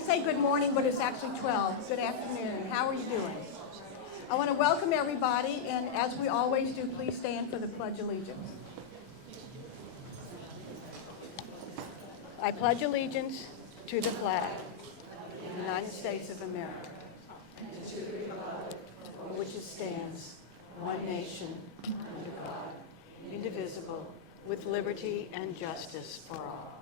to say good morning, but it's actually 12. Good afternoon. How are you doing? I want to welcome everybody, and as we always do, please stand for the Pledge of Allegiance. I pledge allegiance to the flag of the United States of America, and to the republic for which it stands, one nation, under God, indivisible, with liberty and justice for all.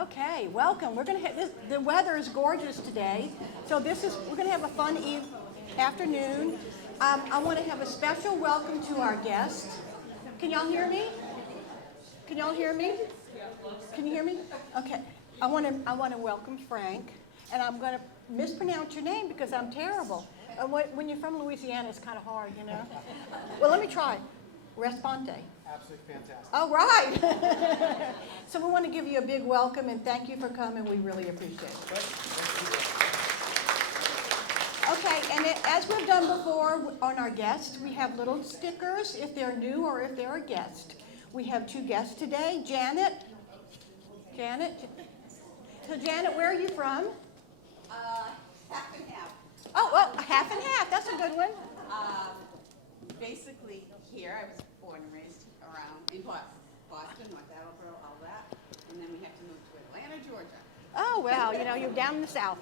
Okay, welcome. We're going to have the weather is gorgeous today, so we're going to have a fun afternoon. I want to have a special welcome to our guest. Can y'all hear me? Can y'all hear me? Can you hear me? Okay. I want to welcome Frank, and I'm going to mispronounce your name because I'm terrible. When you're from Louisiana, it's kind of hard, you know. Well, let me try. Responde. Absolutely fantastic. All right. So we want to give you a big welcome and thank you for coming. We really appreciate it. Okay, and as we've done before on our guests, we have little stickers if they're new or if they're a guest. We have two guests today. Janet. So Janet, where are you from? Half and half. Oh, well, half and half. That's a good one. Basically here, I was born and raised around in Boston, North Attleboro, all that. And then we had to move to Atlanta, Georgia. Oh, well, you're down in the South.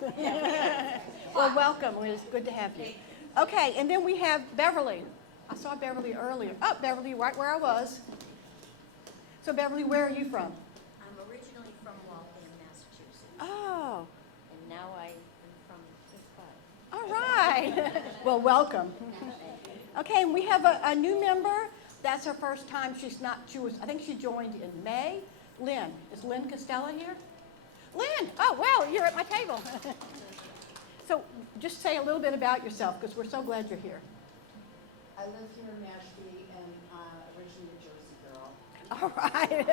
Well, welcome. It's good to have you. Okay, and then we have Beverly. I saw Beverly earlier. Oh, Beverly, right where I was. So, Beverly, where are you from? I'm originally from Waltham, Massachusetts. Oh. And now I am from this part. All right. Well, welcome. Okay, and we have a new member. That's her first time. I think she joined in May. Lynn. Is Lynn Costello here? Lynn! Oh, wow, you're at my table. So just say a little bit about yourself because we're so glad you're here. I live here in Mashpee and originally a Jersey girl. All right.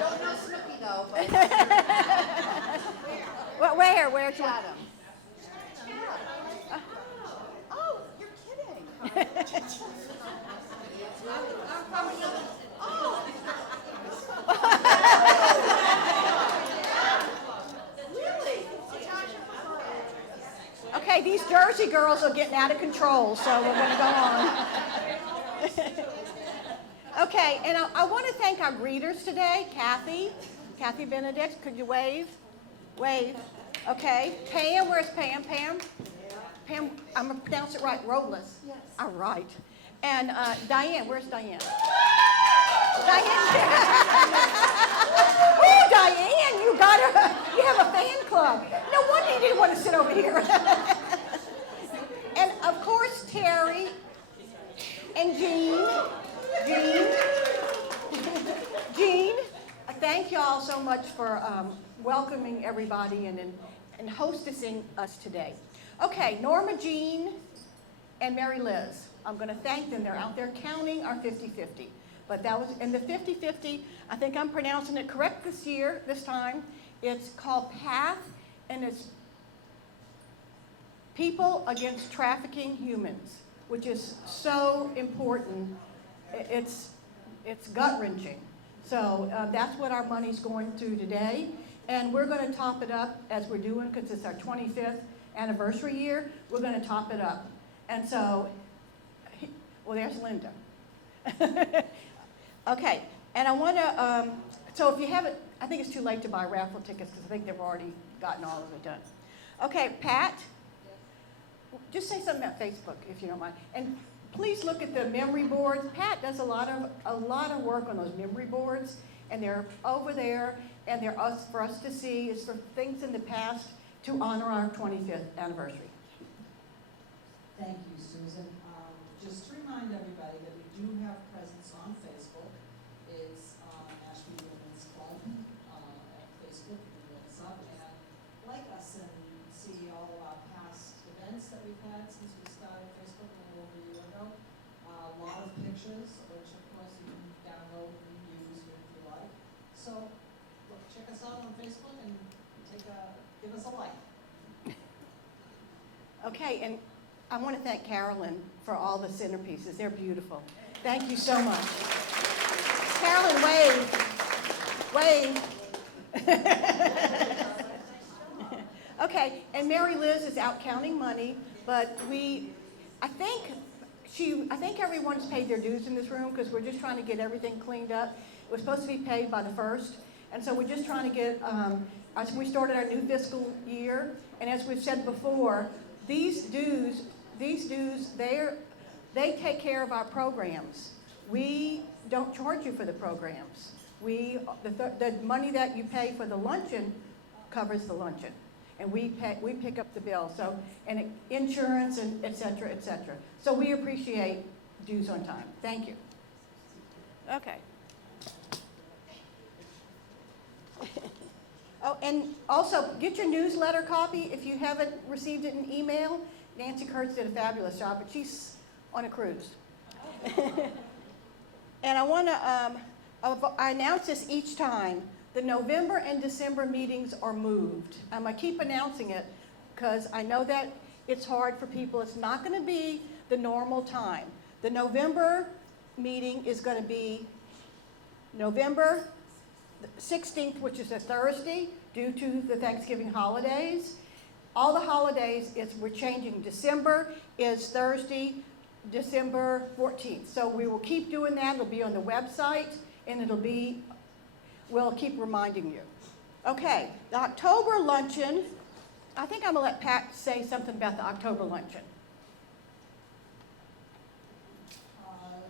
Don't know Snooki though, but Well, where? Chatham. Oh, you're kidding. Really? Okay, these Jersey girls are getting out of control, so we're going to go on. Okay, and I want to thank our greeters today. Kathy Benedict, could you wave? Wave. Okay. Pam, where's Pam? Pam, I'm going to pronounce it right, Robles. Yes. All right. And Diane, where's Diane? Oh, Diane, you have a fan club. No wonder you didn't want to sit over here. And of course, Terry and Jean. Thank you all so much for welcoming everybody and hostessing us today. Okay, Norma Jean and Mary Liz. I'm going to thank them. They're out there counting our 50-50. But that was in the 50-50. I think I'm pronouncing it correct this time. It's called PATH, and it's People Against Trafficking Humans, which is so important. It's gut-wrenching. So that's what our money's going through today. And we're going to top it up as we're doing, because it's our 25th anniversary year. We're going to top it up. And so, well, there's Linda. Okay, and I want to, so if you haven't, I think it's too late to buy raffle tickets because I think they've already gotten all of it done. Okay, Pat, just say something about Facebook if you don't mind. And please look at the memory boards. Pat does a lot of work on those memory boards, and they're over there, and they're for us to see. It's for things in the past to honor our 25th anniversary. Thank you, Susan. Just to remind everybody that we do have presence on Facebook. It's Mashpee Women's Club at Facebook. You can look us up and like us and see all of our past events that we've had since we started Facebook a little over a year ago. A lot of pictures, which of course you can download and use if you like. So look, check us out on Facebook and give us a like. Okay, and I want to thank Carolyn for all the centerpieces. They're beautiful. Thank you so much. Carolyn, wave. Wave. Okay, and Mary Liz is out counting money, but I think everyone's paid their dues in this room because we're just trying to get everything cleaned up. It was supposed to be paid by the 1st, and so we're just trying to get, as we started our new fiscal year, and as we've said before, these dues, they take care of our programs. We don't charge you for the programs. The money that you pay for the luncheon covers the luncheon, and we pick up the bill. So, and insurance and et cetera, et cetera. So we appreciate dues on time. Thank you. Okay. Oh, and also get your newsletter copy if you haven't received it in email. Nancy Kurtz did a fabulous job, but she's on a cruise. And I want to I announce this each time. The November and December meetings are moved. I keep announcing it because I know that it's hard for people. It's not going to be the normal time. The November meeting is going to be November 16th, which is a Thursday, due to the Thanksgiving holidays. All the holidays, we're changing. December is Thursday, December 14th. So we will keep doing that. It'll be on the website, and we'll keep reminding you. Okay, the October luncheon, I think I'm going to let Pat say something about the October luncheon.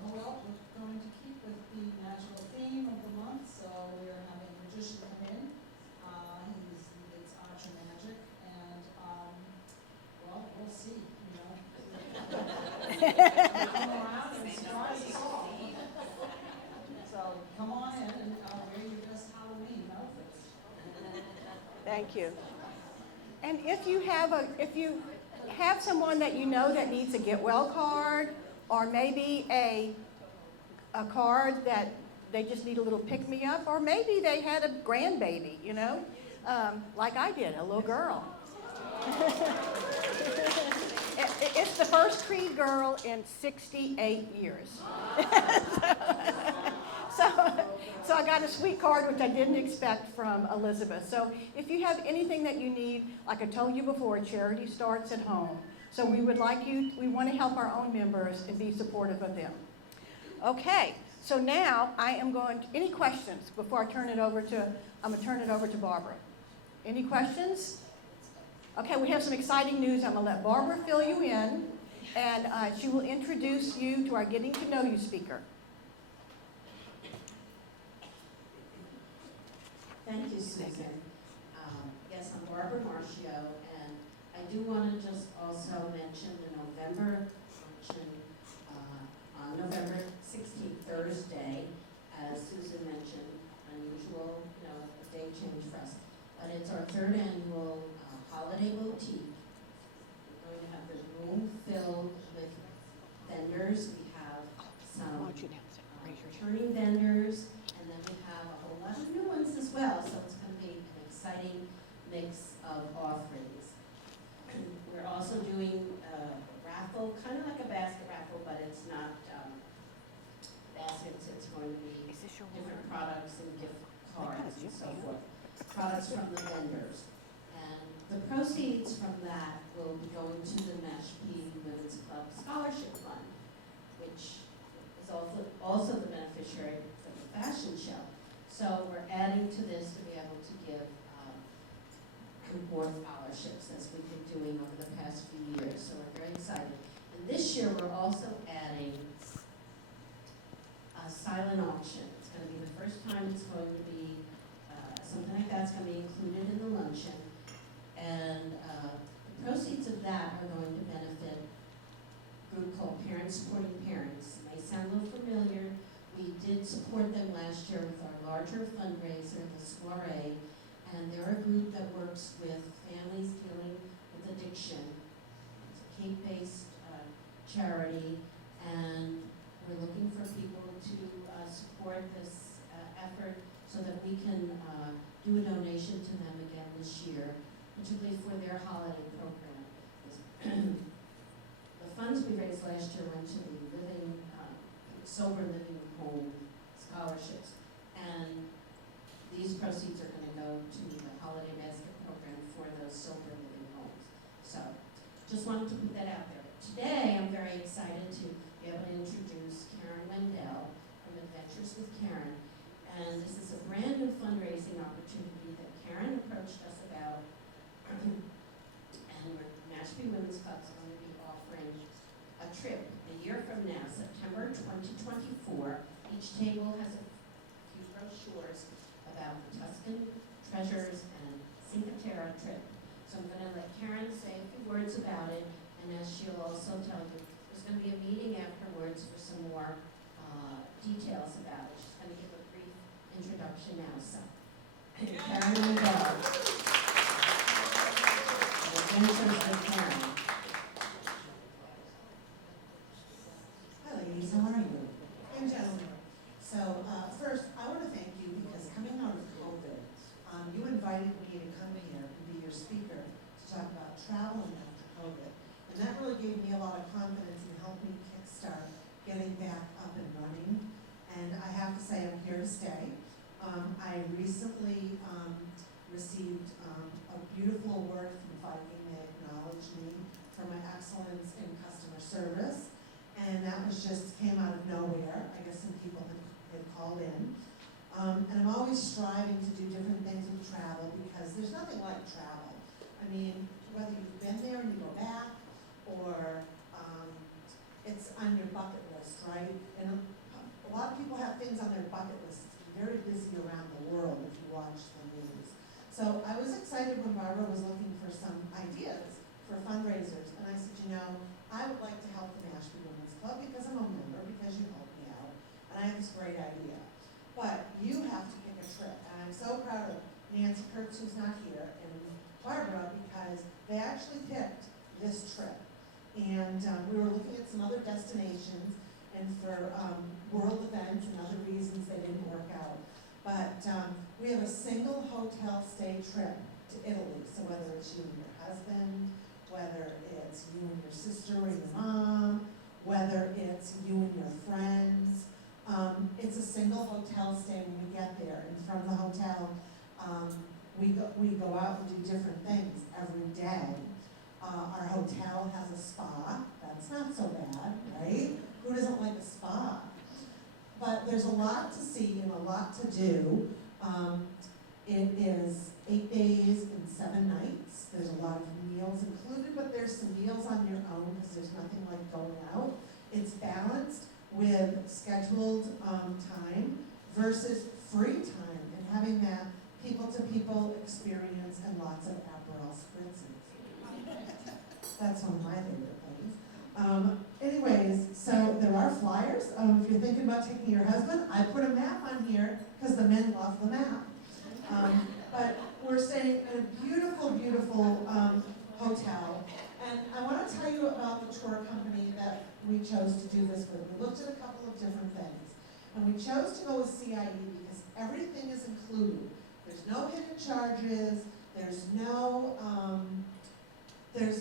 Well, we're going to keep with the natural theme of the month, so we're having a magician come in. It's archer magic, and, well, we'll see, Come around and surprise us all. So come on in and wear your best Halloween outfits. Thank you. And if you have someone that you know that needs a get well card, or maybe a card that they just need a little pick me up, or maybe they had a grandbaby, like I did, a little girl. It's the first Creed girl in 68 years. So I got a sweet card, which I didn't expect from Elizabeth. So if you have anything that you need, like I told you before, charity starts at home. So we want to help our own members and be supportive of them. Okay, so now any questions before I'm going to turn it over to Barbara. Any questions? Okay, we have some exciting news. I'm going to let Barbara fill you in, and she will introduce you to our Getting to Know You speaker. Thank you, Susan. Yes, I'm Barbara Marcio, and I do want to just also mention the November function on November 16th, Thursday, as Susan mentioned, unusual, a day change for us. But it's our third annual holiday boutique. We're going to have the room filled with vendors. We have some returning vendors, and then we have a whole lot of new ones as well. So it's going to be an exciting mix of offerings. We're also doing a raffle, kind of like a basket raffle, but it's not baskets. It's going to be different products and gift cards and so forth. Products from the vendors. And the proceeds from that will be going to the Mashpee Women's Club Scholarship Fund, which is also the beneficiary for the fashion show. So we're adding to this to be able to give more scholarships, as we've been doing over the past few years. So we're very excited. And this year we're also adding a silent auction. It's going to be the first time it's going to be something like that's going to be included in the luncheon. And the proceeds of that are going to benefit a group called Parents Supporting Parents. It may sound a little familiar. We did support them last year with our larger fundraiser, the soiree, and they're a group that works with families dealing with addiction. It's a Cape-based charity, and we're looking for people to support this effort so that we can do a donation to them again this year, particularly for their holiday program. The funds we raised last year went to the sober living home scholarships, and these proceeds are going to go to the holiday basket program for those sober living just wanted to put that out there. Today, I'm very excited to be able to introduce Karen Wendell from Adventures with Karen. And this is a brand new fundraising opportunity that Karen approached us about. And Mashpee Women's Club is going to be offering a trip a year from now, September 2024. Each table has a few brochures about the Tuscan treasures and Cinque Terre trip. So I'm going to let Karen say a few words about it, and as she'll also tell you, there's going to be a meeting afterwards for some more details about it. She's going to give a brief introduction now. So, Karen Wendell. Adventures with Karen. Hi ladies, how are you? And gentlemen. So first, I want to thank you because coming out of COVID, you invited me to come here and be your speaker to talk about traveling after COVID. And that really gave me a lot of confidence and helped me kickstart getting back up and running. And I have to say I'm here to stay. I recently received a beautiful word from Viking. They acknowledged me for my excellence in customer service. And that was just came out of nowhere. I guess some people had called in. And I'm always striving to do different things with travel because there's nothing like travel. I mean, whether you've been there and you go back, or it's on your bucket list, right? And a lot of people have things on their bucket list. It's very busy around the world if you watch the news. So I was excited when Barbara was looking for some ideas for fundraisers. And I said, you know, I would like to help the Mashpee Women's Club because I'm a member, because you helped me out. And I have this great idea. But you have to pick a trip. And I'm so proud of Nancy Kurtz, who's not here, and Barbara, because they actually picked this trip. And we were looking at some other destinations, and for world events and other reasons they didn't work out. But we have a single hotel stay trip to Italy. So whether it's you and your husband, whether it's you and your sister or your mom, whether it's you and your friends, it's a single hotel stay when we get there. And from the hotel, we go out and do different things every day. Our hotel has a spa. That's not so bad, right? Who doesn't like a spa? But there's a lot to see and a lot to do. It is 8 days and 7 nights. There's a lot of meals included, but there's some meals on your own because there's nothing like going out. It's balanced with scheduled time versus free time and having that people-to-people experience and lots of Aperol spritzes. That's one of my favorite things. Anyways, so there are flyers. If you're thinking about taking your husband, I put a map on here because the men love the map. But we're staying in a beautiful, beautiful hotel. And I want to tell you about the tour company that we chose to do this with. We looked at a couple of different things. And we chose to go with CIE because everything is included. There's no hidden charges. There's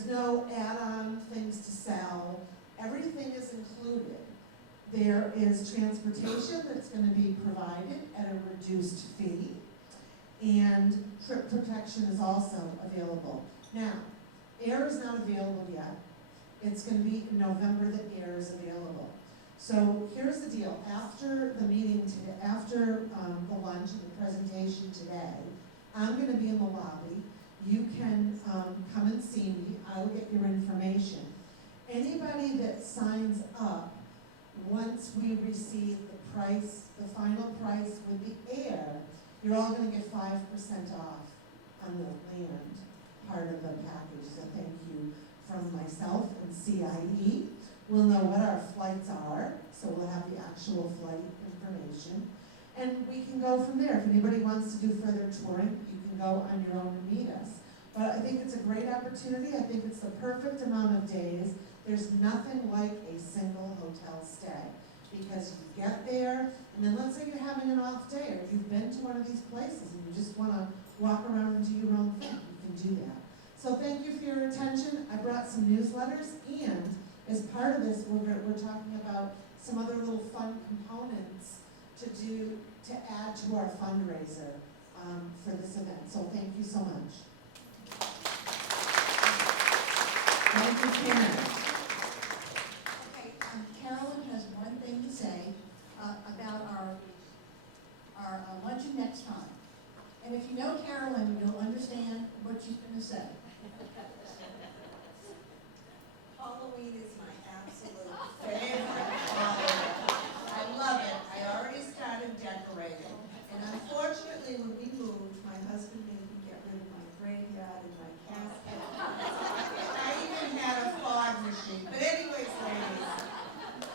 no add-on things to sell. Everything is included. There is transportation that's going to be provided at a reduced fee. And trip protection is also available. Now, air is not available yet. It's going to be in November that air is available. So here's the deal. After the meeting today, after the lunch and the presentation today, I'm going to be in the lobby. You can come and see me. I'll get your information. Anybody that signs up, once we receive the price, the final price with the air, you're all going to get 5% off on the land part of the package. So thank you from myself and CIE. We'll know what our flights are, so we'll have the actual flight information. And we can go from there. If anybody wants to do further touring, you can go on your own and meet us. But I think it's a great opportunity. I think it's the perfect amount of days. There's nothing like a single hotel stay because you get there, and then let's say you're having an off day, or you've been to one of these places and you just want to walk around and do your own thing. You can do that. So thank you for your attention. I brought some newsletters, and as part of this, we're talking about some other little fun components to add to our fundraiser for this event. So thank you so much. Thank you she's gonna say. Halloween is my absolute favorite holiday. I love it. I already started decorating. And unfortunately, when we moved, my husband made me get rid of my graveyard and my casket. I even had a fog machine. But anyways, ladies,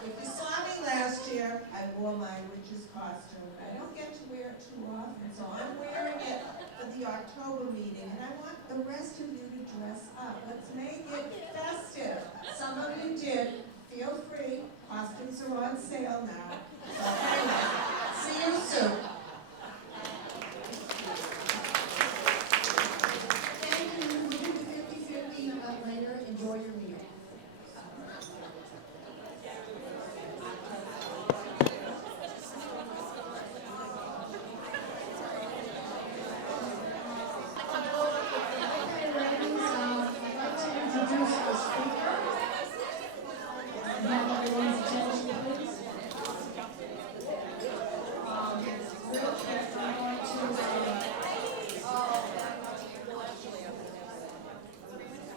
if you saw me last year, I wore my witch's costume. I don't get to wear it too often, so I'm wearing it for the October meeting. And I want the rest of you to dress up. Let's make it festive. Some of you did. Feel free. Costumes are on sale now. So anyway, see you soon. Thank you. We'll do the 50-50 later. Enjoy your meal. Okay, ladies, I'd like to introduce the speaker. And have everyone's attention, please. Real quick, I'm going to,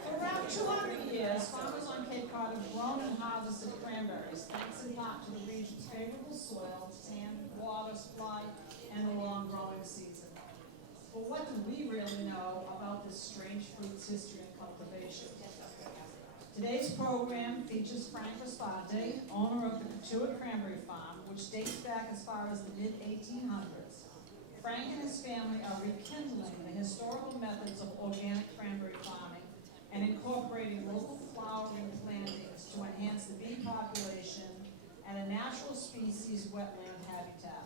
for around 200 years, farmers on Cape Cod have grown and harvested cranberries, thanks in part to the region's favorable soil, sand, water supply, and the long growing season. But what do we really know about this strange fruit's history and cultivation? Today's program features Frank Respante, owner of the Cotuit Cranberry Farm, which dates back as far as the mid-1800s. Frank and his family are rekindling the historical methods of organic cranberry farming and incorporating local flowering plantings to enhance the bee population and a natural species wetland habitat.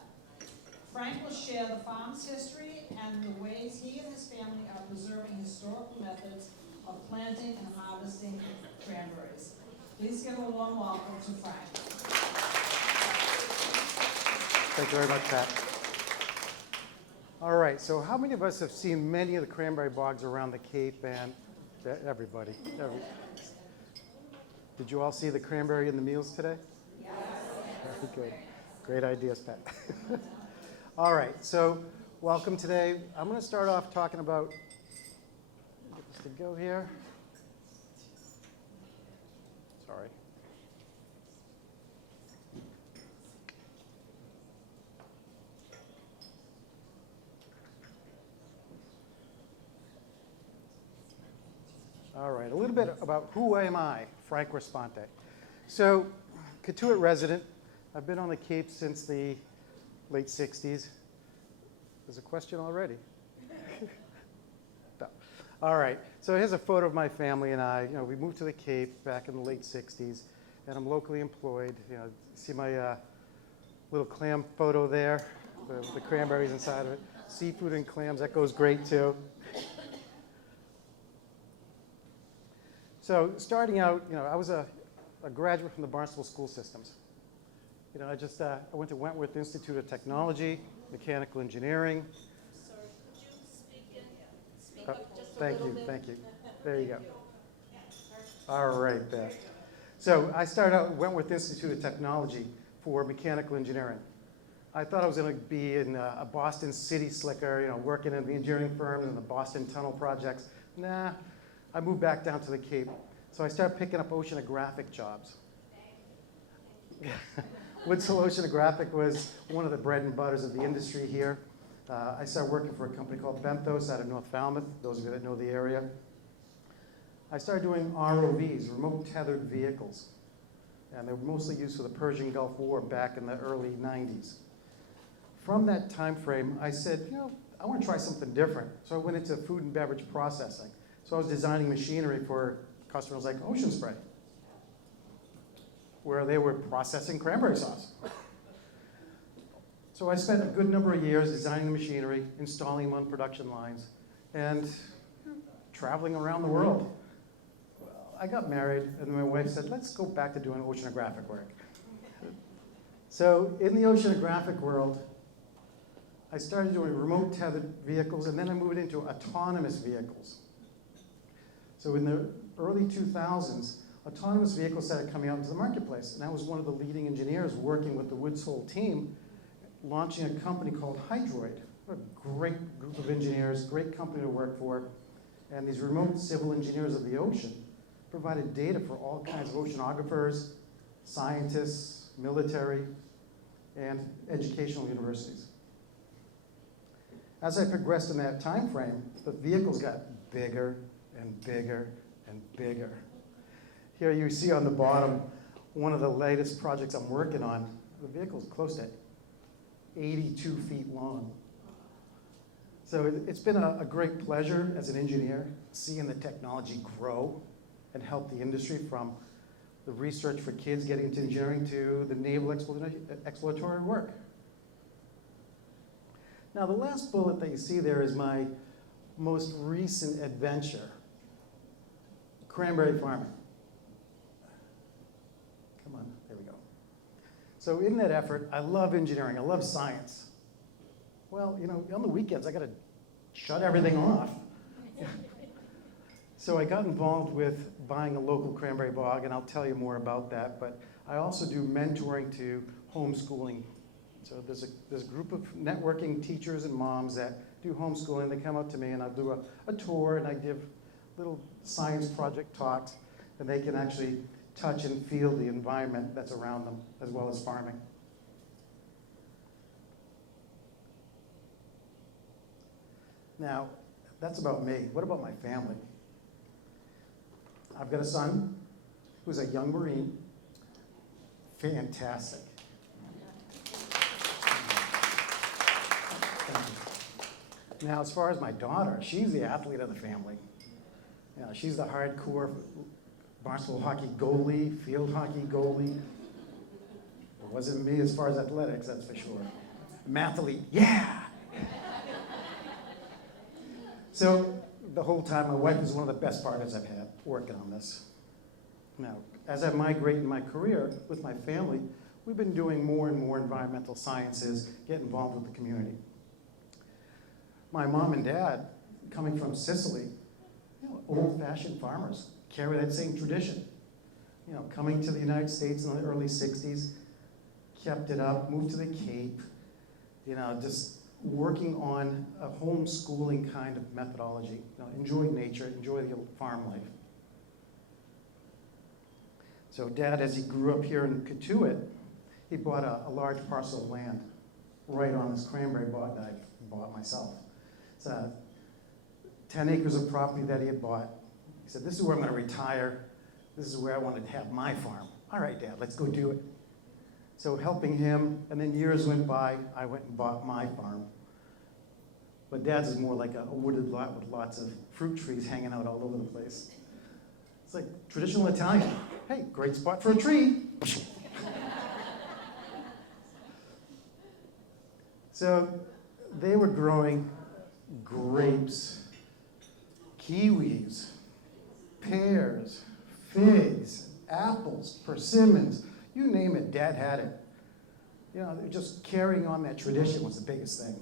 Frank will share the farm's history and the ways he and his family are preserving historical methods of planting and harvesting cranberries. Please give a warm welcome to Frank. Thank you very much, Pat. All right, so how many of us have seen many of the cranberry bogs around the Cape? And everybody. Did you all see the cranberry in the meals today? Yes. Very good. Great ideas, Pat. All right, so welcome today. I'm going to start off talking about, get this to go here. Sorry. All right, a little bit about who am I, Frank Respante. So, Cotuit resident. I've been on the Cape since the late 60s. There's a question already. No. All right, so here's a photo of my family and I. You know, we moved to the Cape back in the late 60s, and I'm locally employed. You know, see my little clam photo there, the cranberries inside of it. Seafood and clams, that goes great too. So starting out, you know, I was a graduate from the Barnstable school systems. You know, I went to Wentworth Institute of Technology, mechanical engineering. Sorry, could you speak up just a little bit? Thank you. There you go. All right, there. So I started out at Wentworth Institute of Technology for mechanical engineering. I thought I was going to be in a Boston city slicker, you know, working in the engineering firms and the Boston tunnel projects. Nah, I moved back down to the Cape. So I started picking up oceanographic jobs. Woodsville Oceanographic was one of the bread and butters of the industry here. I started working for a company called Benthos out of North Falmouth, those of you that know the area. I started doing ROVs, remote tethered vehicles. And they were mostly used for the Persian Gulf War back in the early 90s. From that time frame, I said, you know, I want to try something different. So I went into food and beverage processing. So I was designing machinery for customers like Ocean Spray, where they were processing cranberry sauce. So I spent a good number of years designing the machinery, installing them on production lines, and traveling around the world. Well, I got married, and my wife said, let's go back to doing oceanographic work. So in the oceanographic world, I started doing remote tethered vehicles, and then I moved into autonomous vehicles. So in the early 2000s, autonomous vehicles started coming out into the marketplace, and I was one of the leading engineers working with the Woods Hole team, launching a company called Hydroid. A great group of engineers, great company to work for. And these remote civil engineers of the ocean provided data for all kinds of oceanographers, scientists, military, and educational universities. As I progressed in that time frame, the vehicles got bigger and bigger and bigger. Here you see on the bottom one of the latest projects I'm working on. The vehicle's close to 82 feet long. So it's been a great pleasure as an engineer seeing the technology grow and help the industry, from the research for kids getting into engineering to the naval exploratory work. Now, the last bullet that you see there is my most recent adventure, cranberry farming. Come on, there we go. So in that effort, I love engineering, I love science. Well, you know, on the weekends, I gotta shut everything off. So I got involved with buying a local cranberry bog, and I'll tell you more about that, but I also do mentoring to homeschooling. So there's a group of networking teachers and moms that do homeschooling. They come up to me, and I'll do a tour, and I give little science project talks, and they can actually touch and feel the environment that's around them, as well as farming. Now, that's about me. What about my family? I've got a son who's a young Marine. Fantastic. Now, as far as my daughter, she's the athlete of the family. You know, she's the hardcore Barnstable hockey goalie, field hockey goalie. It wasn't me as far as athletics, that's for sure. Mathlete, yeah! So the whole time, my wife is one of the best partners I've had working on this. Now, as I migrate in my career with my family, we've been doing more and more environmental sciences, get involved with the community. My mom and dad, coming from Sicily, you know, old-fashioned farmers, carry that same tradition. You know, coming to the United States in the early 60s, kept it up, moved to the Cape, you know, just working on a homeschooling kind of methodology. You know, enjoy nature, enjoy the farm life. So Dad, as he grew up here in Cotuit, he bought a large parcel of land right on this cranberry bog that I bought myself. It's 10 acres of property that he had bought. He said, this is where I'm going to retire. This is where I wanted to have my farm. All right, Dad, let's go do it. So helping him, and then years went by, I went and bought my farm. But Dad's is more like a wooded lot with lots of fruit trees hanging out all over the place. It's like traditional Italian. Hey, great spot for a tree. So they were growing grapes, kiwis, pears, figs, apples, persimmons, you name it, Dad had it. You know, just carrying on that tradition was the biggest thing.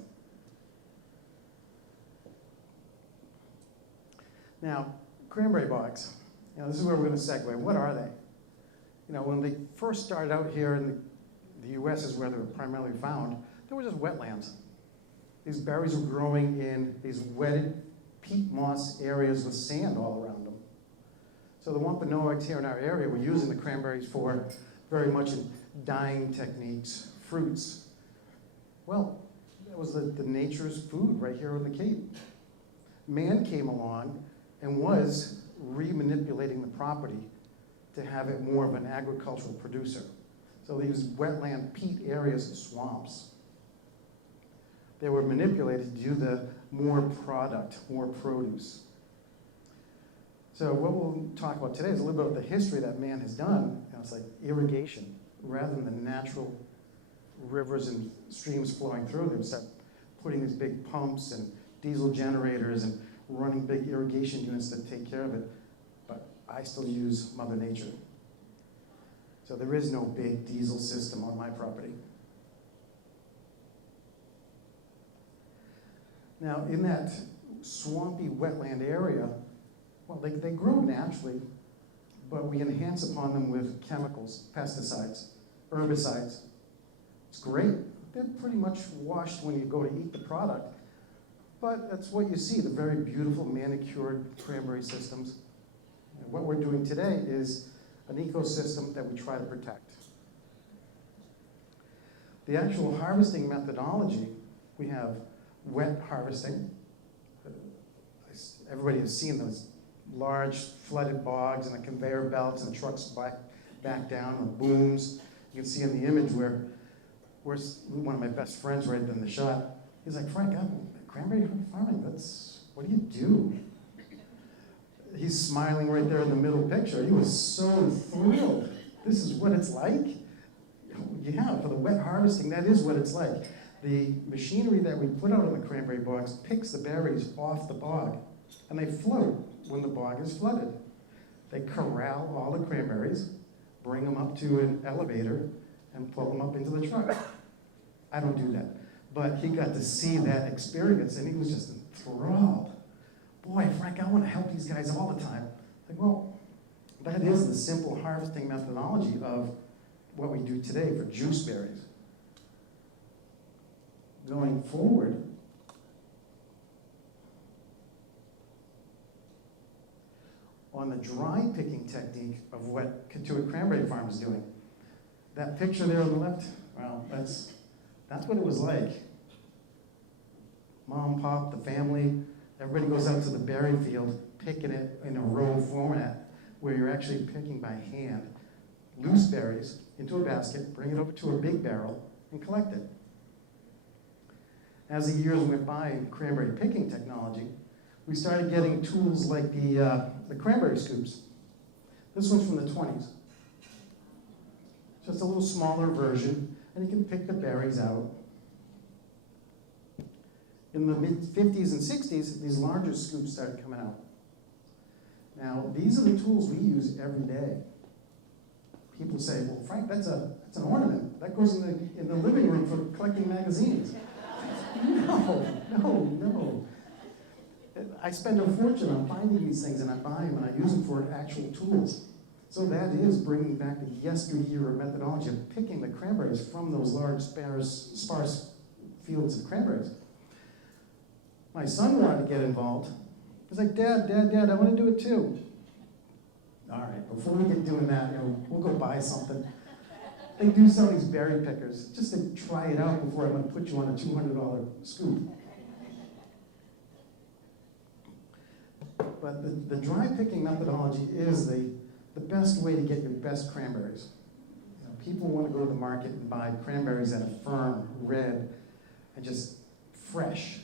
Now, cranberry bogs, you know, this is where we're going to segue. What are they? You know, when they first started out here in the US is where they were primarily found, they were just wetlands. These berries were growing in these wetted peat moss areas with sand all around them. So the Wampanoags here in our area were using the cranberries for very much in dyeing techniques, fruits. Well, that was the nature's food right here on the Cape. Man came along and was remanipulating the property to have it more of an agricultural producer. So these wetland peat areas and swamps, they were manipulated to do the more product, more produce. So what we'll talk about today is a little bit of the history that man has done. You know, it's like irrigation, rather than the natural rivers and streams flowing through them. So putting these big pumps and diesel generators and running big irrigation units that take care of it. But I still use Mother Nature. So there is no big diesel system on my property. Now, in that swampy wetland area, well, they grow naturally, but we enhance upon them with chemicals, pesticides, herbicides. It's great. They're pretty much washed when you go to eat the product, but that's what you see, the very beautiful manicured cranberry systems. And what we're doing today is an ecosystem that we try to protect. The actual harvesting methodology, we have wet harvesting. Everybody has seen those large flooded bogs and the conveyor belts and trucks back down with booms. You can see in the image where one of my best friends right in the shot, he's like, Frank, I'm cranberry farming, what do you do? He's smiling right there in the middle picture. He was so thrilled. This is what it's like? Yeah, for the wet harvesting, that is what it's like. The machinery that we put out on the cranberry bogs picks the berries off the bog, and they float when the bog is flooded. They corral all the cranberries, bring them up to an elevator, and pull them up into the truck. I don't do that. But he got to see that experience, and he was just enthralled. Boy, Frank, I want to help these guys all the time. Like, well, that is the simple harvesting methodology of what we do today for juice berries. Going forward, on the dry picking technique of what Cotuit Cranberry Farm is doing, that picture there on the left, well, that's what it was like. Mom, Pop, the family, everybody goes out to the berry field, picking it in a row format where you're actually picking by hand loose berries into a basket, bring it over to a big barrel, and collect it. As the years went by in cranberry picking technology, we started getting tools like the cranberry scoops. This one's from the 20s. Just a little smaller version, and you can pick the berries out. In the mid-50s and 60s, these larger scoops started coming out. Now, these are the tools we use every day. People say, well, Frank, that's an ornament. That goes in the living room for collecting magazines. No. I spend a fortune on finding these things, and I buy them, and I use them for actual tools. So that is bringing back the yesteryear methodology of picking the cranberries from those large, sparse fields of cranberries. My son wanted to get involved. He's like, Dad, I want to do it too. All right, before we get doing that, we'll go buy something. They do sell these berry pickers, just to try it out before I'm going to put you on a $200 scoop. But the dry picking methodology is the best way to get your best cranberries. People want to go to the market and buy cranberries that are firm, red, and just fresh.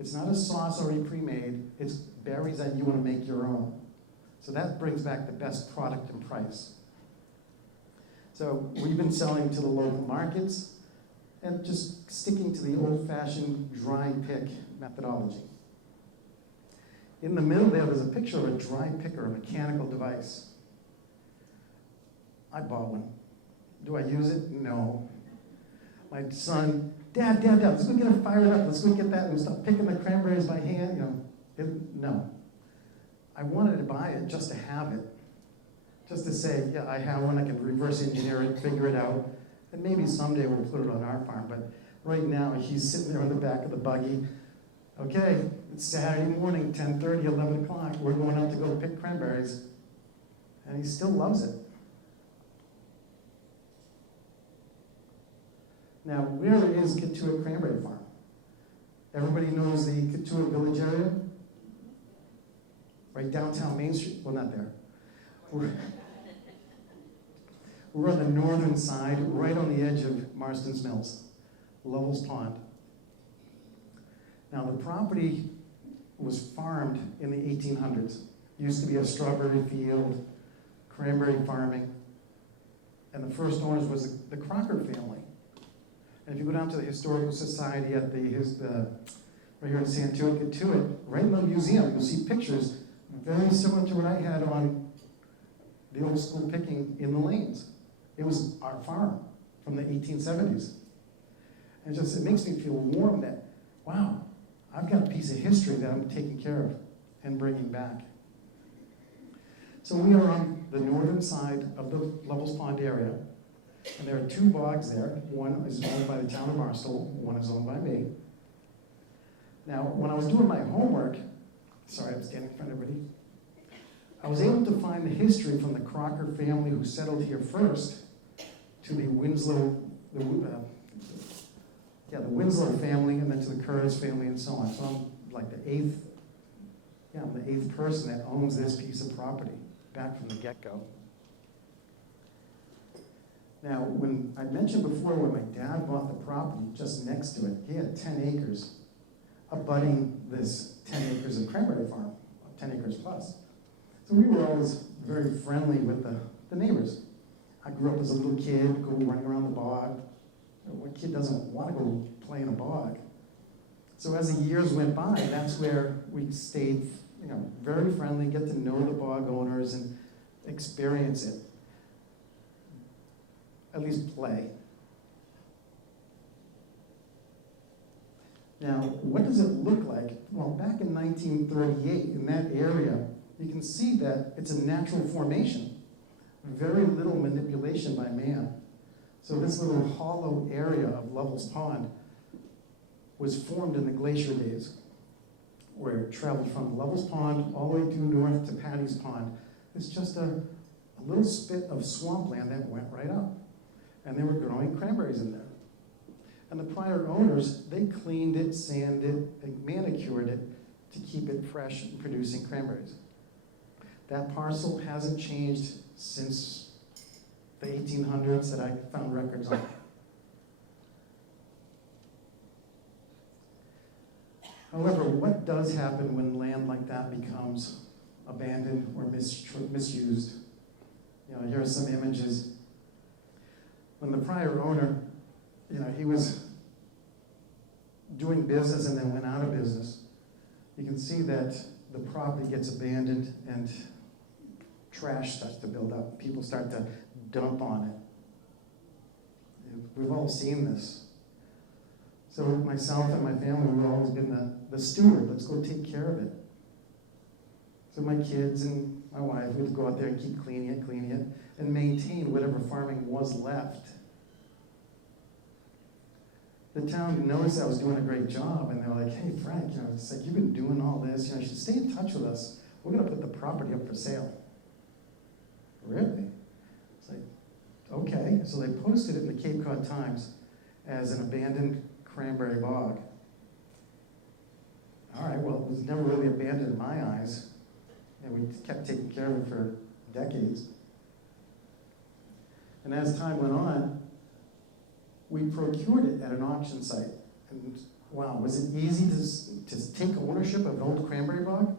It's not a sauce already pre-made, it's berries that you want to make your own. So that brings back the best product and price. So we've been selling to the local markets and just sticking to the old-fashioned dry pick methodology. In the middle there's a picture of a dry picker, a mechanical device. I bought one. Do I use it? No. My son, Dad, let's go get it fired up. Let's go get that and start picking the cranberries by hand. No. I wanted to buy it just to have it. Just to say, yeah, I have one, I can reverse engineer it, figure it out, and maybe someday we'll put it on our farm. But right now, he's sitting there in the back of the buggy. Okay, it's Saturday morning, 10:30, 11 o'clock. We're going out to go pick cranberries. And he still loves it. Now, where is Cotuit Cranberry Farm? Everybody knows the Cotuit Village area? Right downtown Main Street? Well, not there. We're on the northern side, right on the edge of Marston's Mills, Lovell's Pond. Now, the property was farmed in the 1800s. Used to be a strawberry field, cranberry farming, and the first owners was the Crocker family. And if you go down to the Historical Society at right here in Santuit, Cotuit, right in the museum, you'll see pictures very similar to what I had on the old school picking in the lanes. It was our farm from the 1870s. And it makes me feel warm that, wow, I've got a piece of history that I'm taking care of and bringing back. So we are on the northern side of the Lovell's Pond area, and there are two bogs there. One is owned by the town of Barstow, one is owned by me. Now, when I was doing my homework, sorry, I'm standing in front of everybody, I was able to find the history from the Crocker family who settled here first to the Winslow, the Winslow family, and then to the Curtis family and so on. So I'm like I'm the eighth person that owns this piece of property back from the get-go. Now, when I mentioned before when my dad bought the property just next to it, he had 10 acres abutting this 10 acres of cranberry farm, 10 acres plus. So we were always very friendly with the neighbors. I grew up as a little kid, go running around the bog. What kid doesn't want to go play in a bog? So as the years went by, that's where we stayed, very friendly, get to know the bog owners and experience it. At least play. Now, what does it look like? Well, back in 1938, in that area, you can see that it's a natural formation. Very little manipulation by man. So this little hollow area of Lovell's Pond was formed in the glacier days, where it traveled from Lovell's Pond all the way due north to Patty's Pond. It's just a little spit of swampland that went right up. And they were growing cranberries in there. And the prior owners, they cleaned it, sanded it, and manicured it to keep it fresh and producing cranberries. That parcel hasn't changed since the 1800s that I found records on. However, what does happen when land like that becomes abandoned or misused? Here are some images. When the prior owner, he was doing business and then went out of business, you can see that the property gets abandoned and trash starts to build up. People start to dump on it. We've all seen this. So myself and my family, we've always been the steward. Let's go take care of it. So my kids and my wife, we would go out there and keep cleaning it, and maintain whatever farming was left. The town noticed I was doing a great job, and they were like, "Hey, Frank, it's like you've been doing all this. You should stay in touch with us. We're going to put the property up for sale." Really? It's like, okay. So they posted it in the Cape Cod Times as an abandoned cranberry bog. All right. Well, it was never really abandoned in my eyes, and we kept taking care of it for decades. And as time went on, we procured it at an auction site. And wow, was it easy to take ownership of an old cranberry bog?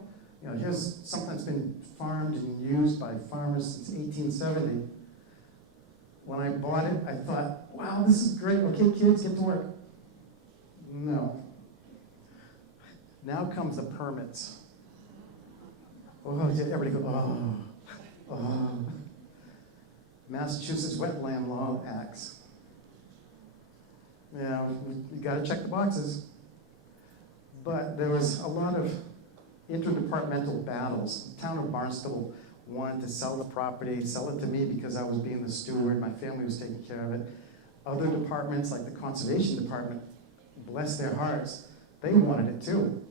Here's something that's been farmed and used by farmers since 1870. When I bought it, I thought, wow, this is great. Okay, kids, get to work. No. Now comes the permits. Oh, everybody goes, oh. Massachusetts Wetland Law Acts. Yeah, you got to check the boxes. But there was a lot of interdepartmental battles. The town of Barnstable wanted to sell the property, sell it to me because I was being the steward. My family was taking care of it. Other departments, like the Conservation Department, bless their hearts, they wanted it too.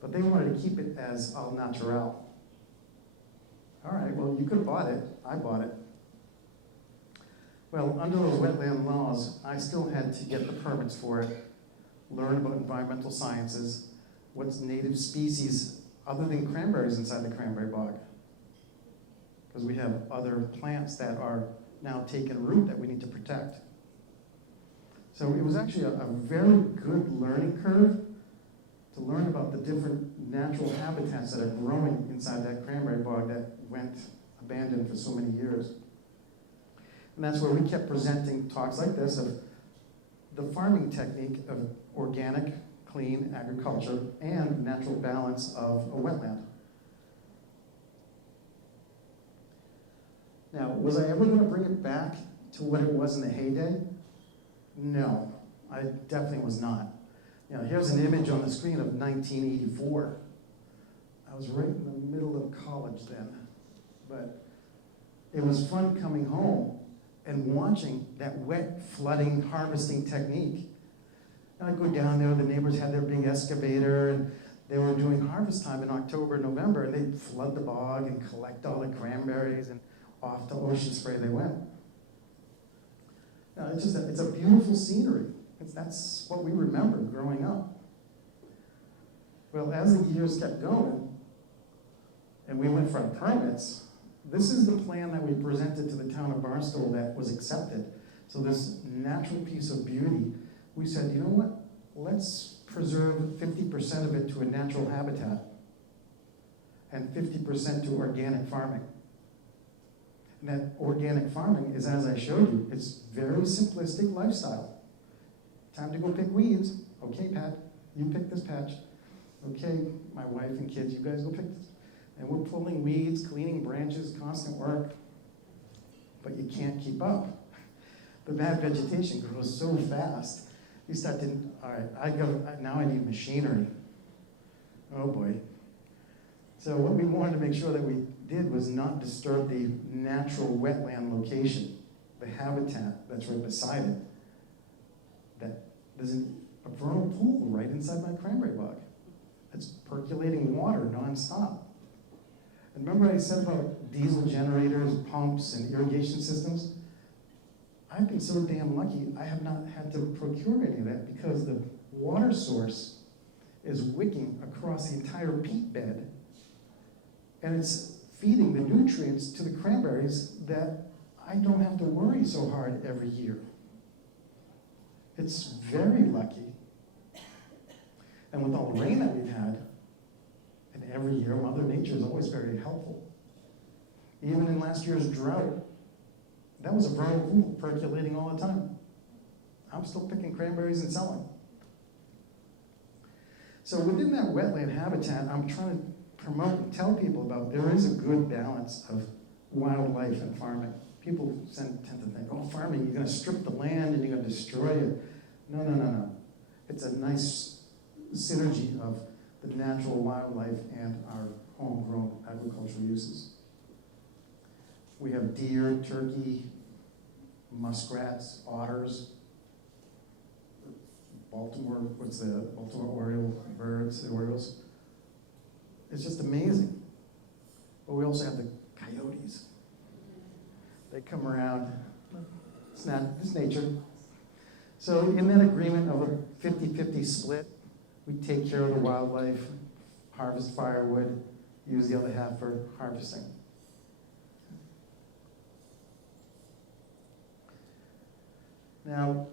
But they wanted to keep it as au naturel. All right, well, you could have bought it. I bought it. Well, under those wetland laws, I still had to get the permits for it, learn about environmental sciences, what's native species other than cranberries inside the cranberry bog. Because we have other plants that are now taking root that we need to protect. So it was actually a very good learning curve to learn about the different natural habitats that are growing inside that cranberry bog that went abandoned for so many years. And that's where we kept presenting talks like this of the farming technique of organic, clean agriculture and natural balance of a wetland. Now, was I ever going to bring it back to what it was in the heyday? No, I definitely was not. Here's an image on the screen of 1984. I was right in the middle of college then, but it was fun coming home and watching that wet flooding harvesting technique. I'd go down there, the neighbors had their big excavator, and they were doing harvest time in October, November, and they'd flood the bog and collect all the cranberries, and off to Ocean Spray they went. Now, it's a beautiful scenery. That's what we remember growing up. Well, as the years kept going, and we went for our permits, this is the plan that we presented to the town of Barnstable that was accepted. So this natural piece of beauty, we said, you know what? Let's preserve 50% of it to a natural habitat and 50% to organic farming. And that organic farming is, as I showed you, it's very simplistic lifestyle. Time to go pick weeds. Okay, Pat, you pick this patch. Okay, my wife and kids, you guys go pick this. And we're pulling weeds, cleaning branches, constant work. But you can't keep up. The bad vegetation grows so fast. You start to, all right, now I need machinery. Oh boy. So what we wanted to make sure that we did was not disturb the natural wetland location, the habitat that's right beside it. There's a vernal pool right inside my cranberry bog. It's percolating water nonstop. And remember I said about diesel generators, pumps, and irrigation systems? I've been so damn lucky, I have not had to procure any of that because the water source is wicking across the entire peat bed, and it's feeding the nutrients to the cranberries that I don't have to worry so hard every year. It's very lucky. And with all the rain that we've had, and every year, Mother Nature is always very helpful. Even in last year's drought, that was a vernal pool percolating all the time. I'm still picking cranberries and selling. So within that wetland habitat, I'm trying to promote and tell people about there is a good balance of wildlife and farming. People tend to think, oh, farming, you're going to strip the land and you're going to destroy it. No. It's a nice synergy of the natural wildlife and our homegrown agricultural uses. We have deer, turkey, muskrats, otters, Baltimore Oriole birds, the Orioles. It's just amazing. But we also have the coyotes. They come around. It's nature. So in that agreement of a 50-50 split, we take care of the wildlife, harvest firewood, use the other half for harvesting. Now,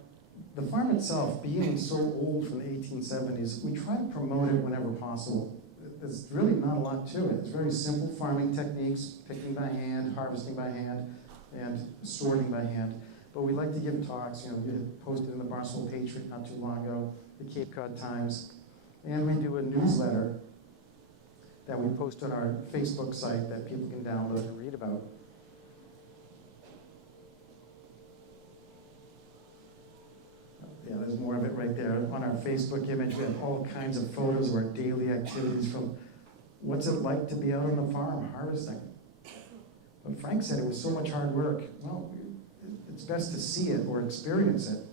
the farm itself, being so old from the 1870s, we try to promote it whenever possible. There's really not a lot to it. It's very simple farming techniques, picking by hand, harvesting by hand, and sorting by hand. But we like to give talks, we had posted in the Barnstable Patriot not too long ago, the Cape Cod Times, and we do a newsletter that we post on our Facebook site that people can download and read about. Yeah, there's more of it right there. On our Facebook image, we have all kinds of photos of our daily activities from what's it like to be out on the farm harvesting. But Frank said it was so much hard work. Well, it's best to see it or experience it.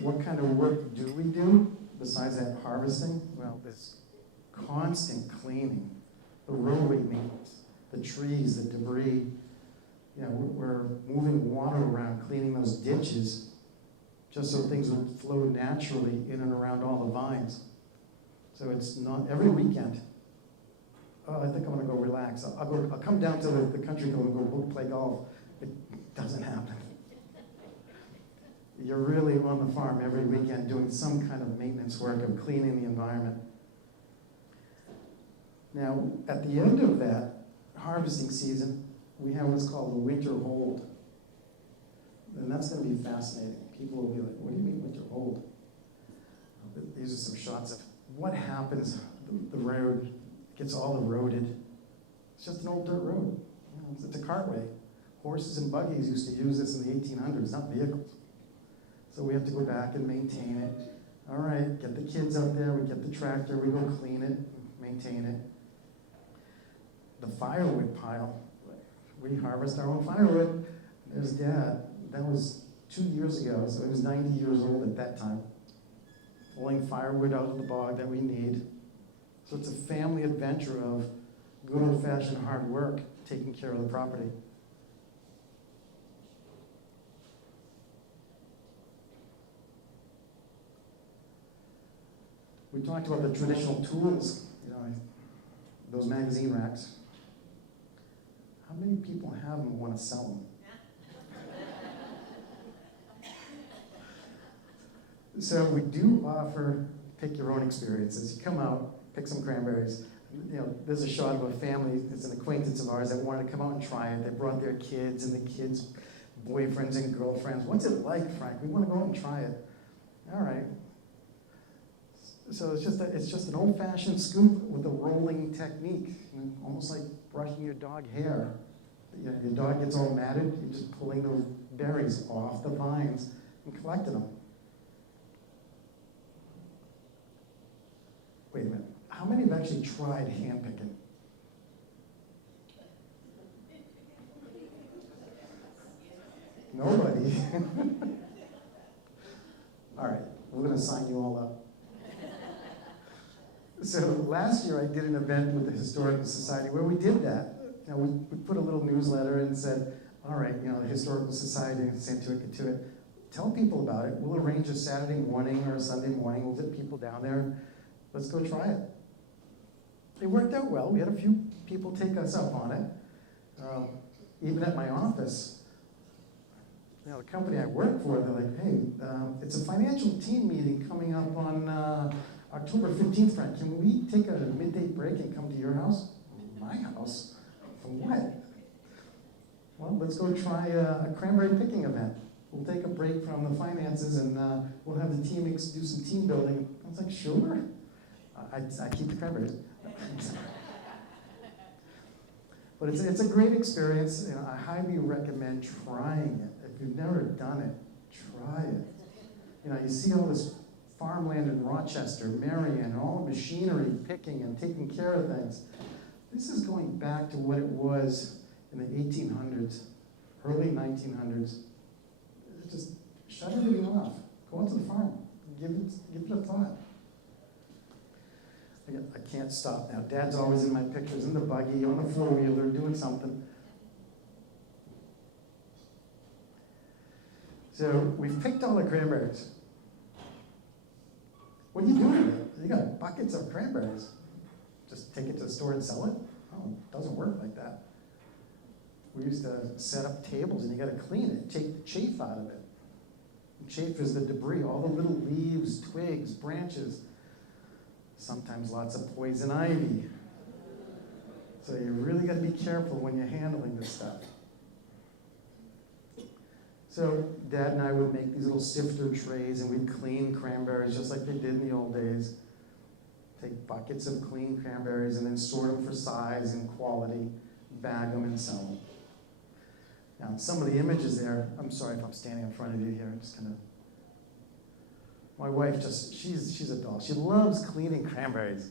What kind of work do we do besides that harvesting? Well, there's constant cleaning, the roadway maintenance, the trees, the debris. We're moving water around, cleaning those ditches, just so things would flow naturally in and around all the vines. So it's not every weekend. Oh, I think I'm gonna go relax. I'll come down to the country club and go play golf. It doesn't happen. You're really on the farm every weekend doing some kind of maintenance work of cleaning the environment. Now, at the end of that harvesting season, we have what's called the winter hold. And that's going to be fascinating. People will be like, what do you mean winter hold? These are some shots of what happens. The road gets all eroded. It's just an old dirt road. It's a cartway. Horses and buggies used to use this in the 1800s, not vehicles. So we have to go back and maintain it. All right, get the kids out there, we get the tractor, we go clean it, maintain it. The firewood pile. We harvest our own firewood. There's Dad. That was 2 years ago, so it was 90 years old at that time. Pulling firewood out of the bog that we need. So it's a family adventure of good old-fashioned hard work, taking care of the property. We talked about the traditional tools, those magazine racks. How many people have them and want to sell them? So we do offer pick your own experiences. You come out, pick some cranberries. There's a shot of a family, it's an acquaintance of ours that wanted to come out and try it. They brought their kids and the kids' boyfriends and girlfriends. What's it like, Frank? We want to go out and try it. All right. So it's just an old-fashioned scoop with a rolling technique, almost like brushing your dog hair. Your dog gets all matted, you're just pulling those berries off the vines and collecting them. Wait a minute, how many have actually tried hand picking? Nobody. All right, we're gonna sign you all up. So last year I did an event with the Historical Society where we did that. We put a little newsletter and said, all right, the Historical Society, Cotuit, tell people about it. We'll arrange a Saturday morning or a Sunday morning. We'll get people down there. Let's go try it. It worked out well. We had a few people take us up on it. Even at my office, the company I work for, they're like, hey, it's a financial team meeting coming up on October 15th, Frank. Can we take a midday break and come to your house? My house? For what? Well, let's go try a cranberry picking event. We'll take a break from the finances and we'll have the team do some team building. I was like, sure. I keep the cranberries. But it's a great experience. I highly recommend trying it. If you've never done it, try it. You see all this farmland in Rochester, Marion, all the machinery picking and taking care of things. This is going back to what it was in the 1800s, early 1900s. Just shut everything off. Go out to the farm. Give it a thought. I can't stop now. Dad's always in my pictures, in the buggy, on the four-wheeler, doing something. So we've picked all the cranberries. What are you doing with it? You got buckets of cranberries. Just take it to the store and sell it? Oh, it doesn't work like that. We used to set up tables and you got to clean it, take the chaff out of it. The chaff is the debris, all the little leaves, twigs, branches. Sometimes lots of poison ivy. So you really got to be careful when you're handling this stuff. So Dad and I would make these little sifter trays and we'd clean cranberries just like they did in the old days. Take buckets of clean cranberries and then sort them for size and quality, bag them and sell them. Now some of the images there, I'm sorry if I'm standing in front of you here, I'm just kind of, my wife she's a doll. She loves cleaning cranberries.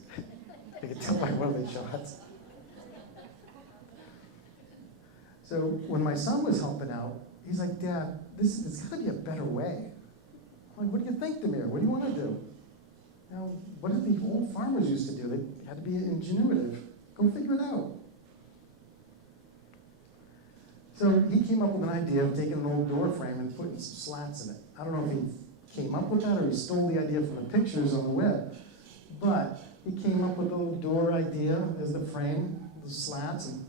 You can tell by one of the shots. So when my son was helping out, he's like, Dad, there's got to be a better way. I'm like, what do you think, Demir? What do you want to do? Now, what did the old farmers used to do? They had to be ingenuitive. Go figure it out. So he came up with an idea of taking an old door frame and putting some slats in it. I don't know if he came up with that or he stole the idea from the pictures on the web. But he came up with a little door idea as the frame, the slats, and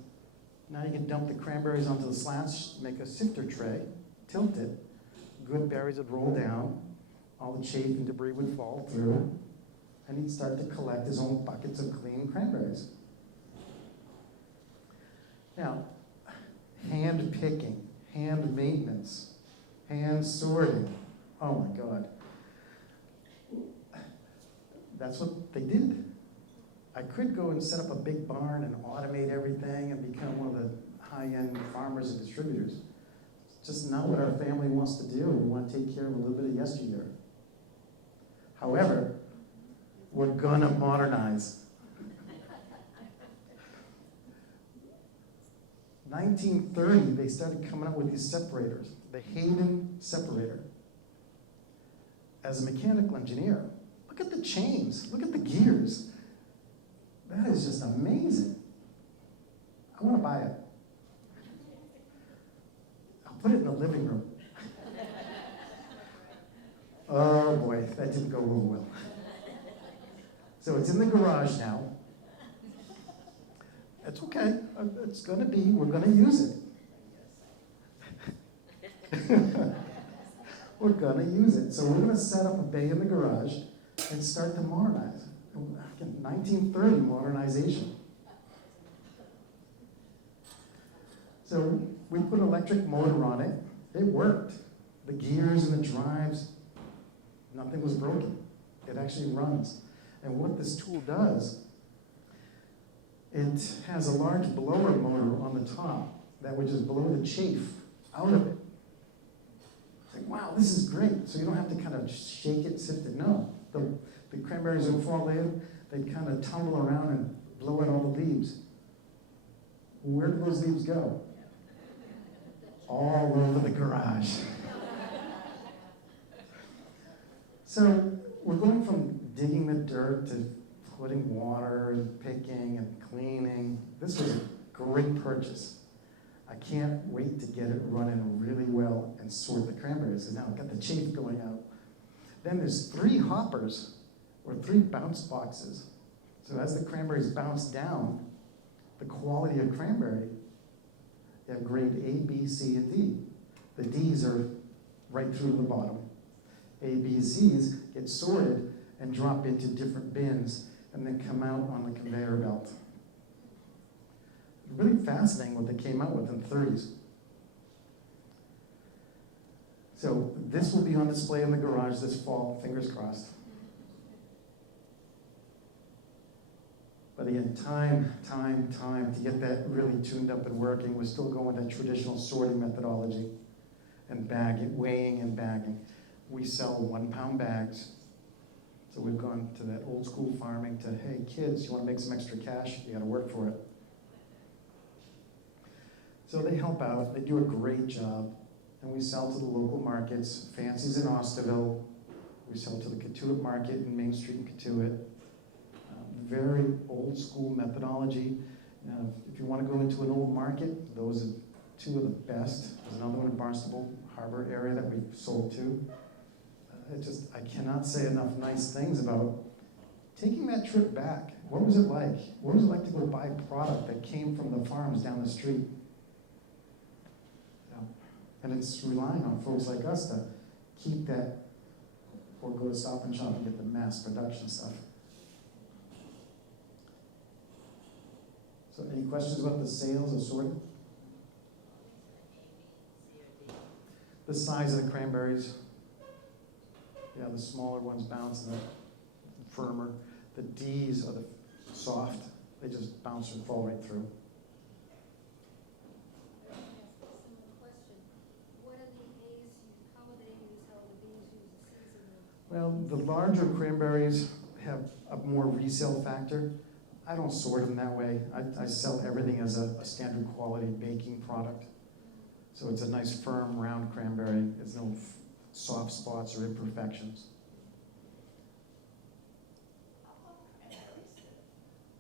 now you can dump the cranberries onto the slats, make a sifter tray, tilt it, good berries would roll down, all the chaff and debris would fall through, and he'd start to collect his own buckets of clean cranberries. Now, hand picking, hand maintenance, hand sorting, oh my God. That's what they did. I could go and set up a big barn and automate everything and become one of the high-end farmers and distributors. It's just not what our family wants to do. We want to take care of a little bit of yesteryear. However, we're gonna modernize. 1930, they started coming up with these separators. the Hayden separator. As a mechanical engineer, look at the chains, look at the gears. That is just amazing. I want to buy it. I'll put it in the living room. Oh boy, that didn't go over well. So it's in the garage now. It's okay. It's going to be, we're going to use it. We're going to use it. So we're going to set up a bay in the garage and start to modernize. Again, 1930 modernization. So we put an electric motor on it. It worked. The gears and the drives, nothing was broken. It actually runs. And what this tool does, it has a large blower motor on the top that would just blow the chaff out of it. It's like, wow, this is great. So you don't have to kind of shake it, sift it. No, the cranberries will fall in, they kind of tumble around and blow out all the leaves. Where do those leaves go? All over the garage. So we're going from digging the dirt to putting water and picking and cleaning. This was a great purchase. I can't wait to get it running really well and sort the cranberries. And now I've got the chaff going out. Then there's 3 hoppers or 3 bounce boxes. So as the cranberries bounce down, the quality of cranberry, you have grade A, B, C, and D. The D's are right through the bottom. A, B, C's get sorted and drop into different bins and then come out on the conveyor belt. Really fascinating what they came out with in the 30s. So this will be on display in the garage this fall, fingers crossed. But again, time to get that really tuned up and working. We're still going to traditional sorting methodology and bagging, weighing and bagging. We sell 1-pound bags. So we've gone to that old school farming to, hey kids, you want to make some extra cash? You got to work for it. So they help out, they do a great job, and we sell to the local markets. Fancy's in Osterville, we sell to the Cotuit market in Main Street in Cotuit. Very old school methodology. If you want to go into an old market, those are 2 of the best. There's another one in Barnstable Harbor area that we've sold to. I cannot say enough nice things about taking that trip back. What was it like? What was it like to go buy product that came from the farms down the street? And it's relying on folks like us to keep that, or go to Stop and Shop and get the mass production stuff. So any questions about the sales of sorting? The size of the cranberries. Yeah, the smaller ones bounce and the firmer. The D's are the soft. They just bounce and fall right through. Well, the larger cranberries have a more resale factor. I don't sort them that way. I sell everything as a standard quality baking product. So it's a nice firm round cranberry. There's no soft spots or imperfections.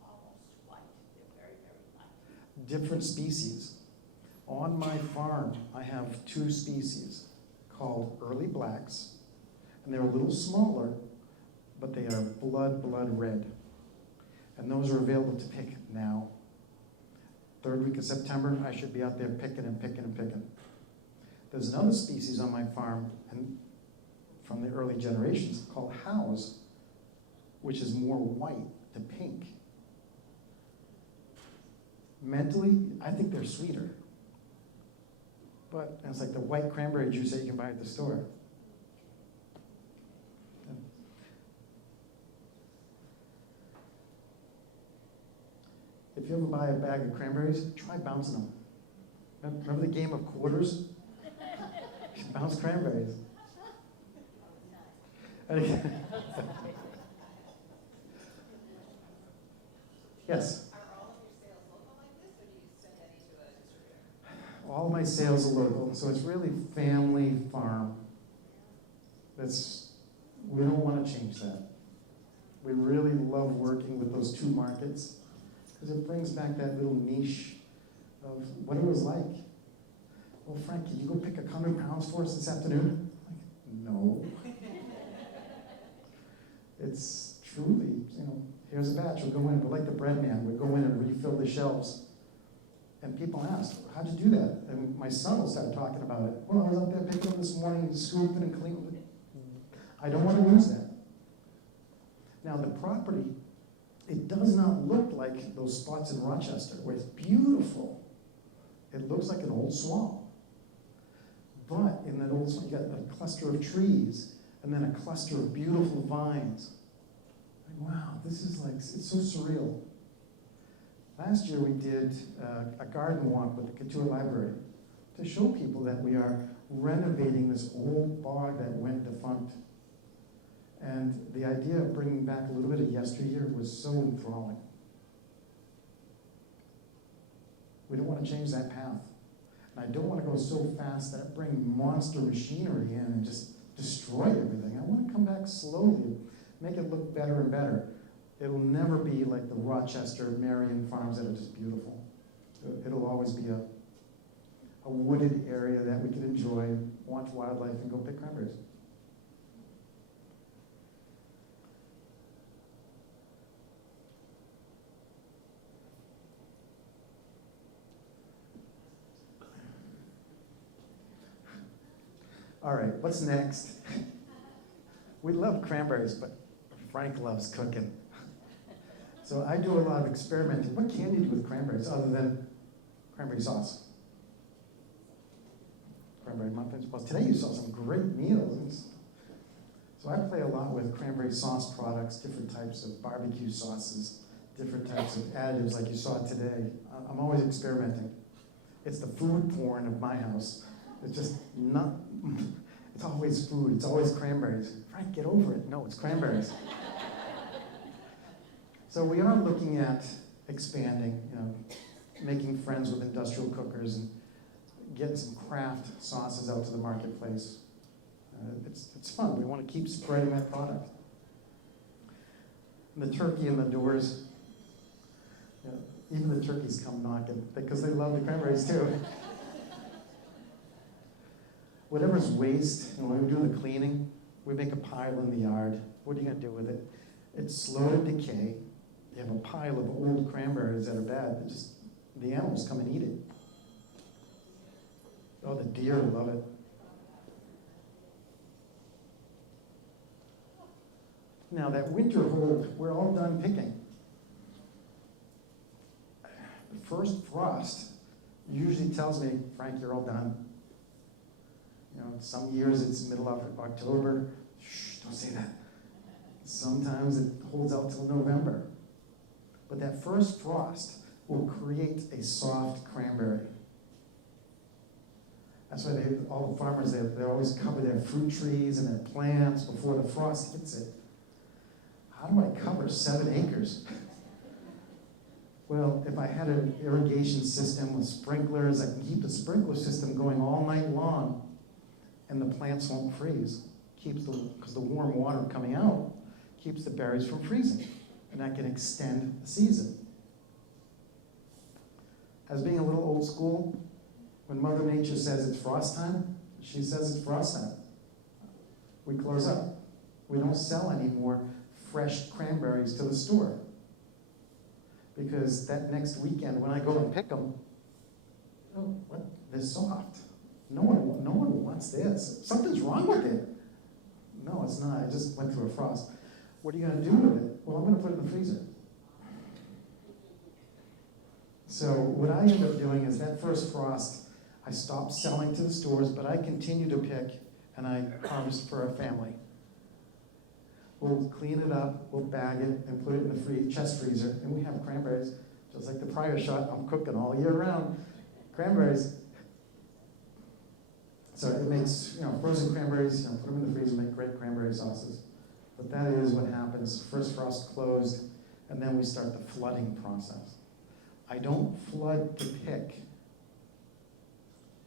Almost white. They're very, very light. Different species. On my farm, I have 2 species called early blacks, and they're a little smaller, but they are blood red. And those are available to pick now. 3rd week of September, I should be out there picking and picking and picking. There's another species on my farm, and from the early generations, called House, which is more white to pink. Mentally, I think they're sweeter. But it's like the white cranberry juice that you can buy at the store. If you ever buy a bag of cranberries, try bouncing them. Remember the game of quarters? Bounce cranberries. Yes? Are all of your sales local like this, or do you send any to a distributor? All of my my sales are local, so it's really family farm. We don't want to change that. We really love working with those two markets because it brings back that little niche of what it was like. Well, Frank, can you go pick 100 pounds for us this afternoon? Like, no. It's truly, here's a batch, we'll go in, we're like the bread man, we'll go in and refill the shelves. And people ask, how'd you do that? And my son will start talking about it. Well, I was out there picking up this morning, scooping and cleaning. I don't want to lose that. Now the property, it does not look like those spots in Rochester, where it's beautiful. It looks like an old swamp. But in that old swamp, you got a cluster of trees, and then a cluster of beautiful vines. Like, wow, this is like, it's so surreal. Last year we did a garden walk with the Cotuit Library to show people that we are renovating this old bog that went defunct. And the idea of bringing back a little bit of yesteryear was so enthralling. We don't want to change that path. And I don't want to go so fast that it brings monster machinery in and just destroy everything. I want to come back slowly, make it look better and better. It'll never be like the Rochester, Marion farms that are just beautiful. It'll always be a wooded area that we can enjoy, watch wildlife, and go pick cranberries. All right, what's next? We love cranberries, but Frank loves cooking. So I do a lot of experimenting. What can you do with cranberries other than cranberry sauce? Cranberry muffins. Well, today you saw some great meals. So I play a lot with cranberry sauce products, different types of barbecue sauces, different types of additives like you saw today. I'm always experimenting. It's the food porn of my house. It's just not, it's always food, it's always cranberries. Frank, get over it. No, it's cranberries. So we are looking at expanding, making friends with industrial cookers and getting some craft sauces out to the marketplace. It's fun. We want to keep spreading that product. And the turkey in the doors, even the turkeys come knocking because they love the cranberries too. Whatever's waste, when we do the cleaning, we make a pile in the yard. What are you going to do with it? It's slow to decay. You have a pile of old cranberries that are bad. The animals come and eat it. Oh, the deer love it. Now that winter hold, we're all done picking. The first frost usually tells me, Frank, you're all done. Some years it's middle of October. Shh, don't say that. Sometimes it holds out till November. But that first frost will create a soft cranberry. That's why all the farmers, they always cover their fruit trees and their plants before the frost hits it. How do I cover 7 acres? Well, if I had an irrigation system with sprinklers, I can keep the sprinkler system going all night long, and the plants won't freeze. Because the warm water coming out keeps the berries from freezing, and that can extend the season. As being a little old school, when Mother Nature says it's frost time, she says it's frost time. We close up. We don't sell any more fresh cranberries to the store. Because that next weekend when I go and pick them, oh, what? They're soft. No one wants this. Something's wrong with it. No, it's not. I just went through a frost. What are you going to do with it? Well, I'm going to put it in the freezer. So what I end up doing is that first frost, I stop selling to the stores, but I continue to pick and I harvest for our family. We'll clean it up, we'll bag it, and put it in the chest freezer, and we have cranberries. Just like the prior shot, I'm cooking all year round. Cranberries. So it makes, frozen cranberries, put them in the freezer, make great cranberry sauces. But that is what happens. First frost closed, and then we start the flooding process. I don't flood to pick.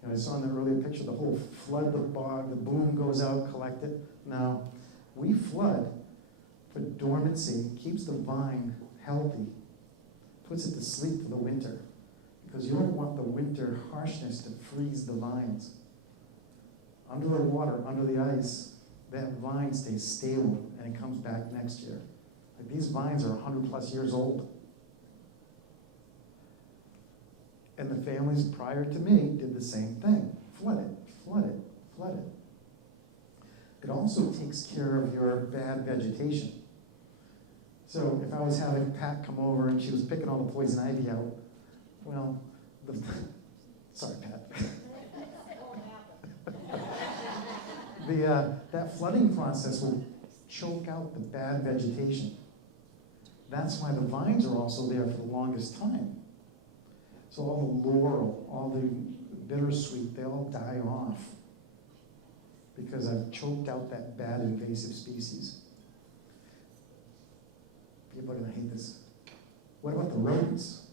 You know, I saw in the earlier picture, the whole flood the bog, the boom goes out, collect it. Now, we flood for dormancy, keeps the vine healthy, puts it to sleep for the winter, because you don't want the winter harshness to freeze the vines. Under the water, under the ice, that vine stays stable and it comes back next year. Like, these vines are 100+ years old. And the families prior to me did the same thing. Flood it, flood it, flood it. It also takes care of your bad vegetation. So if I was having Pat come over and she was picking all the poison ivy out, well, sorry, Pat. That flooding process will choke out the bad vegetation. That's why the vines are also there for the longest time. So all the laurel, all the bittersweet, they all die off because I've choked out that bad invasive species. People are going to hate this. What about the rodents?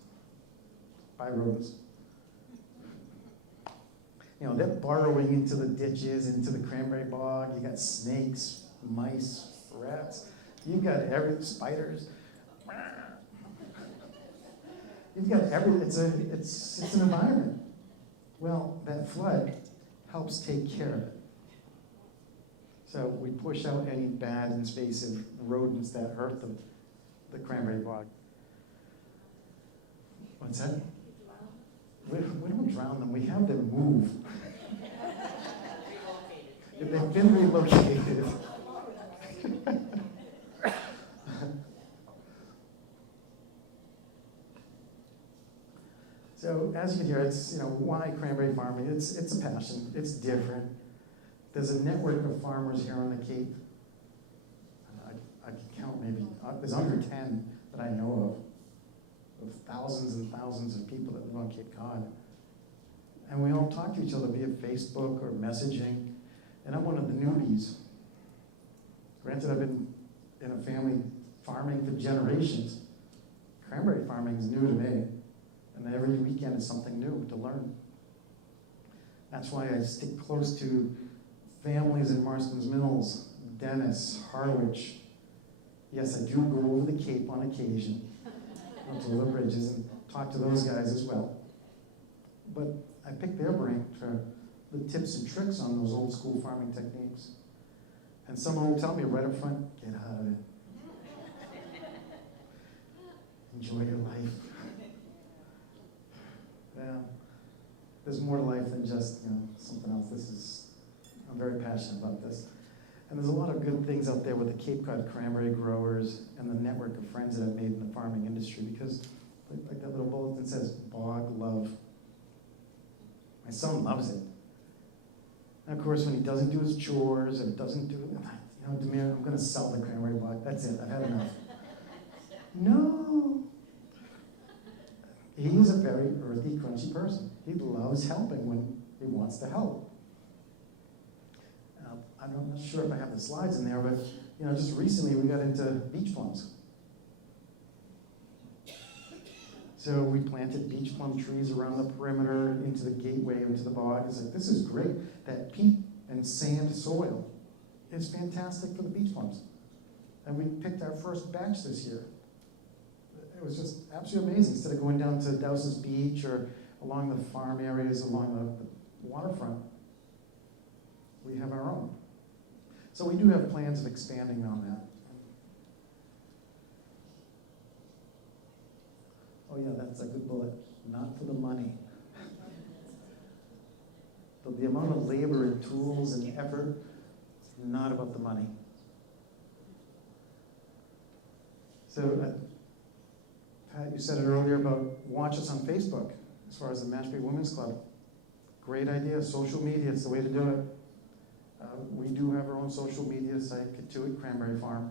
Bye, rodents. You know, they're burrowing into the ditches, into the cranberry bog. You got snakes, mice, rats. You've got spiders. You've got it's an environment. Well, that flood helps take care of it. So we push out any bad invasive rodents that hurt the cranberry bog. What's that? We don't drown them. We have them move. They've been relocated. So as you can hear, it's, you know, why cranberry farming? It's a passion. It's different. There's a network of farmers here on the Cape. I can count maybe, there's under 10 that I know of thousands and thousands of people that live on Cape Cod. And we all talk to each other via Facebook or messaging. And I'm one of the newbies. Granted, I've been in a family farming for generations. Cranberry farming is new to me. And every weekend is something new to learn. That's why I stick close to families in Marston's Mills, Dennis, Harwich. Yes, I do go over the Cape on occasion, up to the bridges, and talk to those guys as well. But I pick their brain for the tips and tricks on those old school farming techniques. And someone will tell me right up front, get out of it. Enjoy your life. Well, there's more to life than just, you know, something else. I'm very passionate about this. And there's a lot of good things out there with the Cape Cod cranberry growers and the network of friends that I've made in the farming industry, because like that little bulletin says, bog love. My son loves it. And of course, when he doesn't do his chores and doesn't do, you know, Demir, I'm going to sell the cranberry bog. That's it. I've had enough. No. He is a very earthy, crunchy person. He loves helping when he wants to help. I'm not sure if I have the slides in there, but you know, just recently we got into beach plums. So we planted beach plum trees around the perimeter, into the gateway, into the bog. It's like, this is great. That peat and sand soil is fantastic for the beach plums. And we picked our first batch this year. It was just absolutely amazing. Instead of going down to Dowses Beach or along the farm areas along the waterfront, we have our own. So we do have plans of expanding on that. Oh yeah, that's a good bullet. Not for the money. The amount of labor and tools and effort, not about the money. So, Pat, you said it earlier about watch us on Facebook as far as the Mashpee Women's Club. Great idea. Social media, it's the way to do it. We do have our own social media site, Cotuit Cranberry Farm.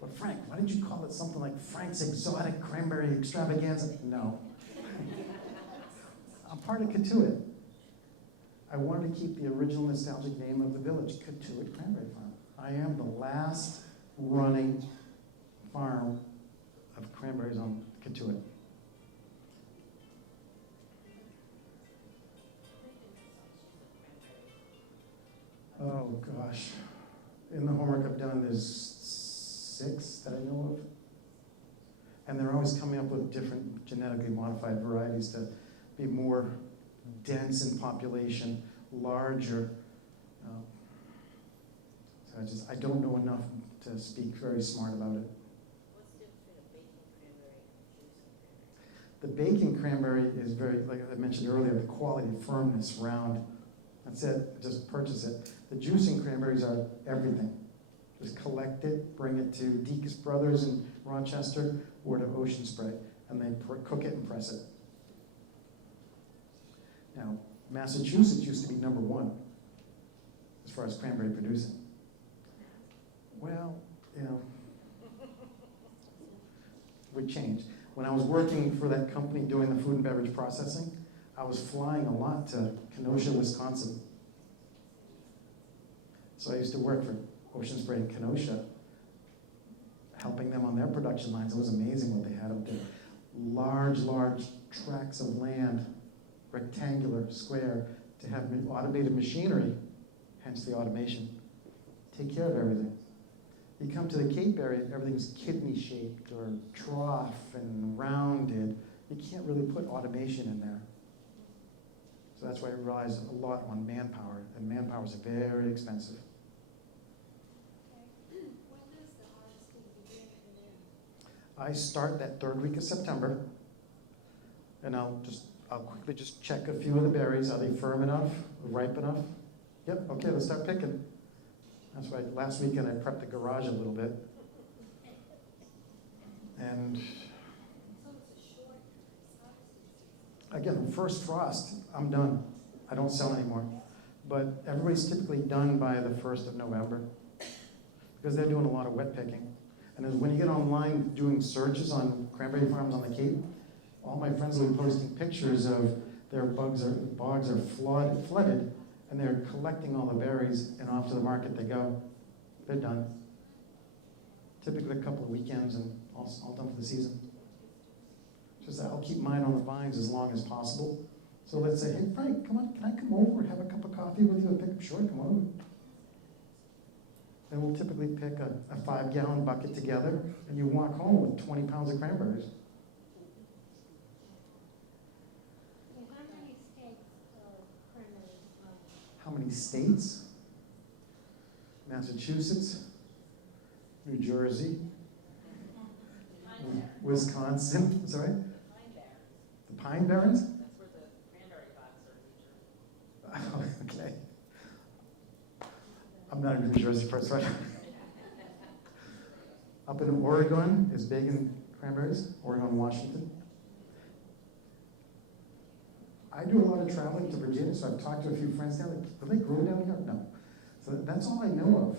But Frank, why did you call it something like Frank's Exotic Cranberry Extravaganza? No. I'm part of Cotuit. I wanted to keep the original nostalgic name of the village, Cotuit Cranberry Farm. I am the last running farm of cranberries on Cotuit. gosh, in the homework I've done, there's 6 that I know of. And they're always coming up with different genetically modified varieties to be more dense in population, larger. So I don't know enough to speak very smart about it. What's the difference between a baking cranberry and a juicing cranberry? The baking cranberry is very, like I mentioned earlier, the quality, firmness, round. That's it, just purchase it. The juicing cranberries are everything. Just collect it, bring it to Deacon's Brothers in Rochester or to Ocean Spray, and they cook it and press it. Now, Massachusetts used to be #1 as far as cranberry producing. Well, we changed. When I was working for that company doing the food and beverage processing, I was flying a lot to Kenosha, Wisconsin. So I used to work for Ocean Spray in Kenosha, helping them on their production lines. It was amazing what they had up there. Large tracts of land, rectangular, square, to have automated machinery, hence the automation, take care of everything. You come to the Cape area, everything's kidney-shaped or trough and rounded. You can't really put automation in there. So that's why it relies a lot on manpower, and manpower is very expensive. When does the harvesting begin and end? I start that 3rd week of September, and I'll quickly just check a few of the berries. Are they firm enough, ripe enough? Yep, okay, let's start picking. That's why last weekend I prepped the garage a little bit. And So it's a short harvesting season. again, the first frost, I'm done. I don't sell anymore. But everybody's typically done by the 1st of November because they're doing a lot of wet picking. And then when you get online doing searches on cranberry farms on the Cape, all my friends will be posting pictures of their bogs are flooded, and they're collecting all the berries, and off to the market they go. They're done. Typically a couple of weekends and all done for the season. Just that I'll keep mine on the vines as long as possible. So let's say, hey Frank, come on, can I come over and have a cup of coffee with you and pick them? Sure, come over. Then we'll typically pick a 5-gallon bucket together, and you walk home with 20 pounds of cranberries. And how many states cranberries grow? How many states? Massachusetts, New Jersey, Wisconsin, sorry? The Pine Barrens? That's where the cranberry bogs are featured. Okay. I'm not a New Jersey person, right? Up in Oregon is big in cranberries, Oregon, Washington. I do a lot of traveling to Virginia, so I've talked to a few friends down there. Do they grow down here? No. So that's all I know of.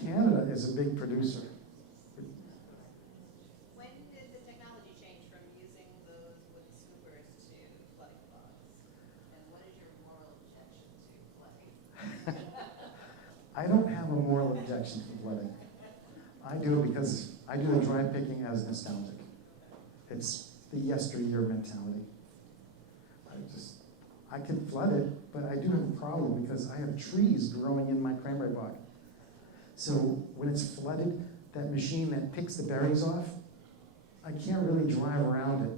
Canada is a big producer. When did the technology change from using those wood scoopers to flooding bogs? And what is your moral objection to flooding? I don't have a moral objection for flooding. I do it because I do the dry picking as nostalgic. It's the yesteryear mentality. I can flood it, but I do have a problem because I have trees growing in my cranberry bog. So when it's flooded, that machine that picks the berries off, I can't really drive around it.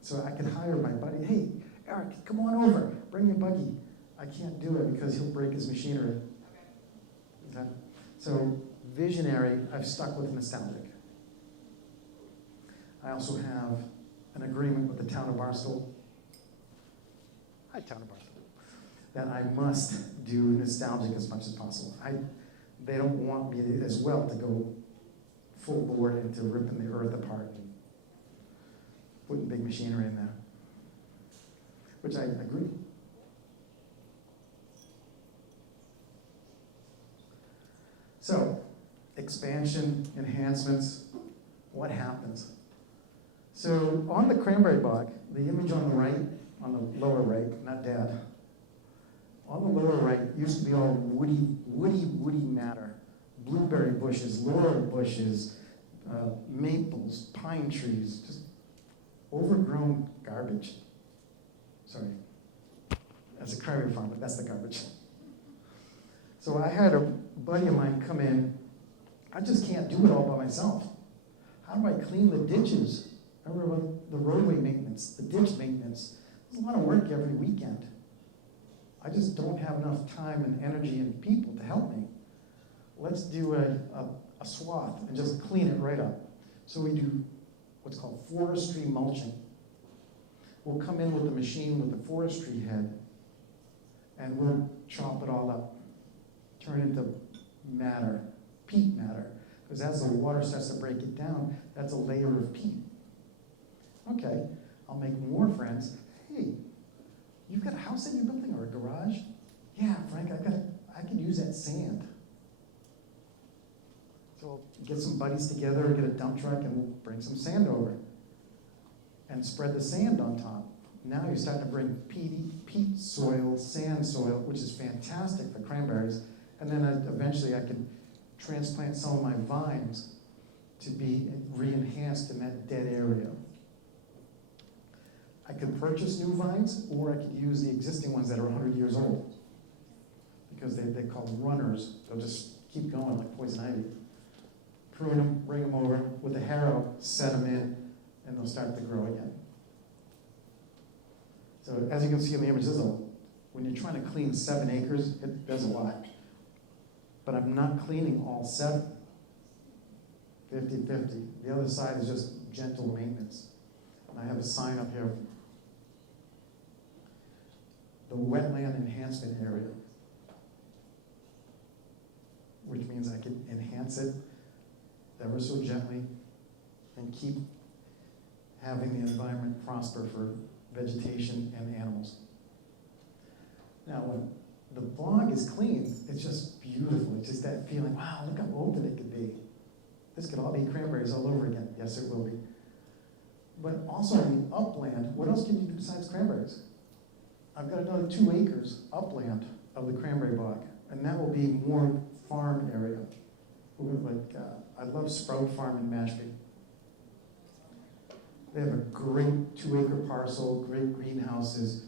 So I can hire my buddy, hey, Eric, come on over, bring your buggy. I can't do it because he'll break his machinery. Okay. So visionary, I've stuck with nostalgic. I also have an agreement with the town of Barstow. Hi, town of Barstow. That I must do nostalgic as much as possible. They don't want me as well to go full bore into ripping the earth apart and putting big machinery in there, which I agree. So, expansion, enhancements, what happens? So on the cranberry bog, the image on the right, on the lower right, not Dad, on the lower right used to be all woody matter. Blueberry bushes, laurel bushes, maples, pine trees, just overgrown garbage. Sorry. as a cranberry farmer, that's the garbage. So I had a buddy of mine come in. I just can't do it all by myself. How do I clean the ditches? Remember about the roadway maintenance, the ditch maintenance? There's a lot of work every weekend. I just don't have enough time and energy and people to help me. Let's do a swath and just clean it right up. So we do what's called forestry mulching. We'll come in with the machine with the forestry head, and we'll chop it all up, turn it into matter, peat matter, because as the water starts to break it down, that's a layer of peat. Okay, I'll make more friends. Hey, you've got a house that you're building or a garage? Yeah, Frank, I could use that sand. So we'll get some buddies together, get a dump truck, and we'll bring some sand over and spread the sand on top. Now you're starting to bring peat soil, sand soil, which is fantastic for cranberries. And then eventually I can transplant some of my vines to be re-enhanced in that dead area. I could purchase new vines, or I could use the existing ones that are 100 years old, because they're called runners. They'll just keep going like poison ivy. Prune them, bring them over with a harrow, set them in, and they'll start to grow again. So as you can see in the image, when you're trying to clean 7 acres, there's a lot. But I'm not cleaning all 7. 50-50. The other side is just gentle maintenance. And I have a sign up here. The wetland enhancement area, which means I can enhance it ever so gently and keep having the environment prosper for vegetation and animals. Now, when the bog is clean, it's just beautiful. It's just that feeling, wow, look how open it could be. This could all be cranberries all over again. Yes, it will be. But also in the upland, what else can you do besides cranberries? I've got another 2 acres upland of the cranberry bog, and that will be more farm area. I love Sprout Farm in Mashpee. They have a great 2-acre parcel, great greenhouses.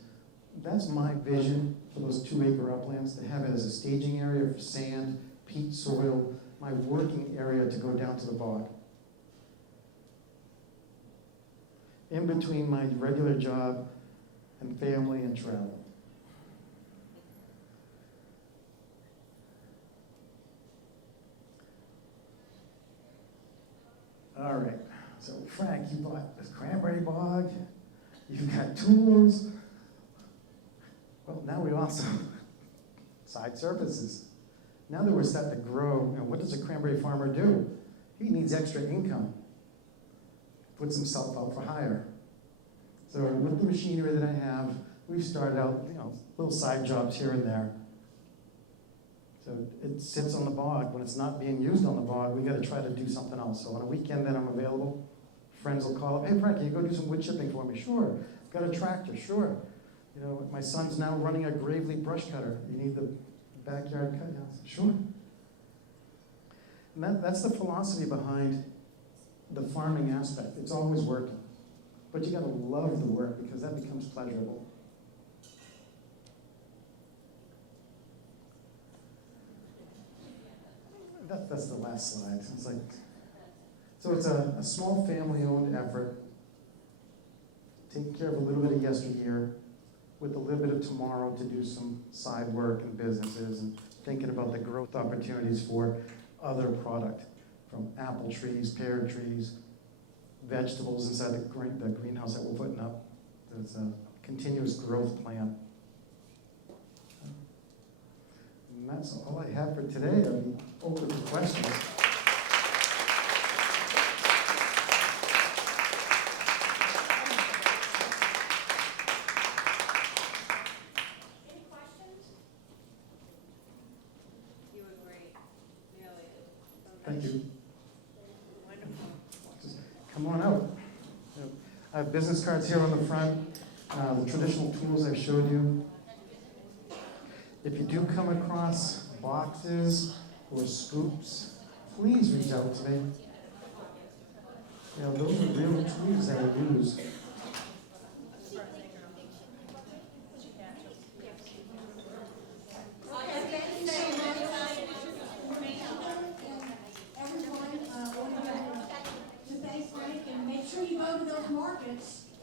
That's my vision for those 2-acre uplands, to have it as a staging area for sand, peat soil, my working area to go down to the bog. In between my regular job and family and travel. All right, so Frank, you bought this cranberry bog, you've got tools. Well, now we also side surfaces. Now that we're starting to grow, and what does a cranberry farmer do? He needs extra income. Puts himself out for hire. So with the machinery that I have, we've started out, little side jobs here and there. So it sits on the bog. When it's not being used on the bog, we got to try to do something else. So on a weekend that I'm available, friends will call up, hey Frank, can you go do some wood chipping for me? Sure. Got a tractor? Sure. My son's now running a Gravely brush cutter. You need the backyard cut? Yeah, sure. And that's the philosophy behind the farming aspect. It's always working. But you got to love the work, because that becomes pleasurable. That's the last slide. So it's a small family-owned effort, taking care of a little bit of yesteryear, with a little bit of tomorrow to do some side work and businesses, and thinking about the growth opportunities for other product, from apple trees, pear trees, vegetables inside the greenhouse that we're putting up. There's a continuous growth plan. And that's all I have for today. I'll be open for questions. Any questions? You were great, really. Thank you. Wonderful. Just come on out. I have business cards here on the front, the traditional tools I've showed you. If you do come across boxes or scoops, please reach out to me. Those are real tools that I use. markets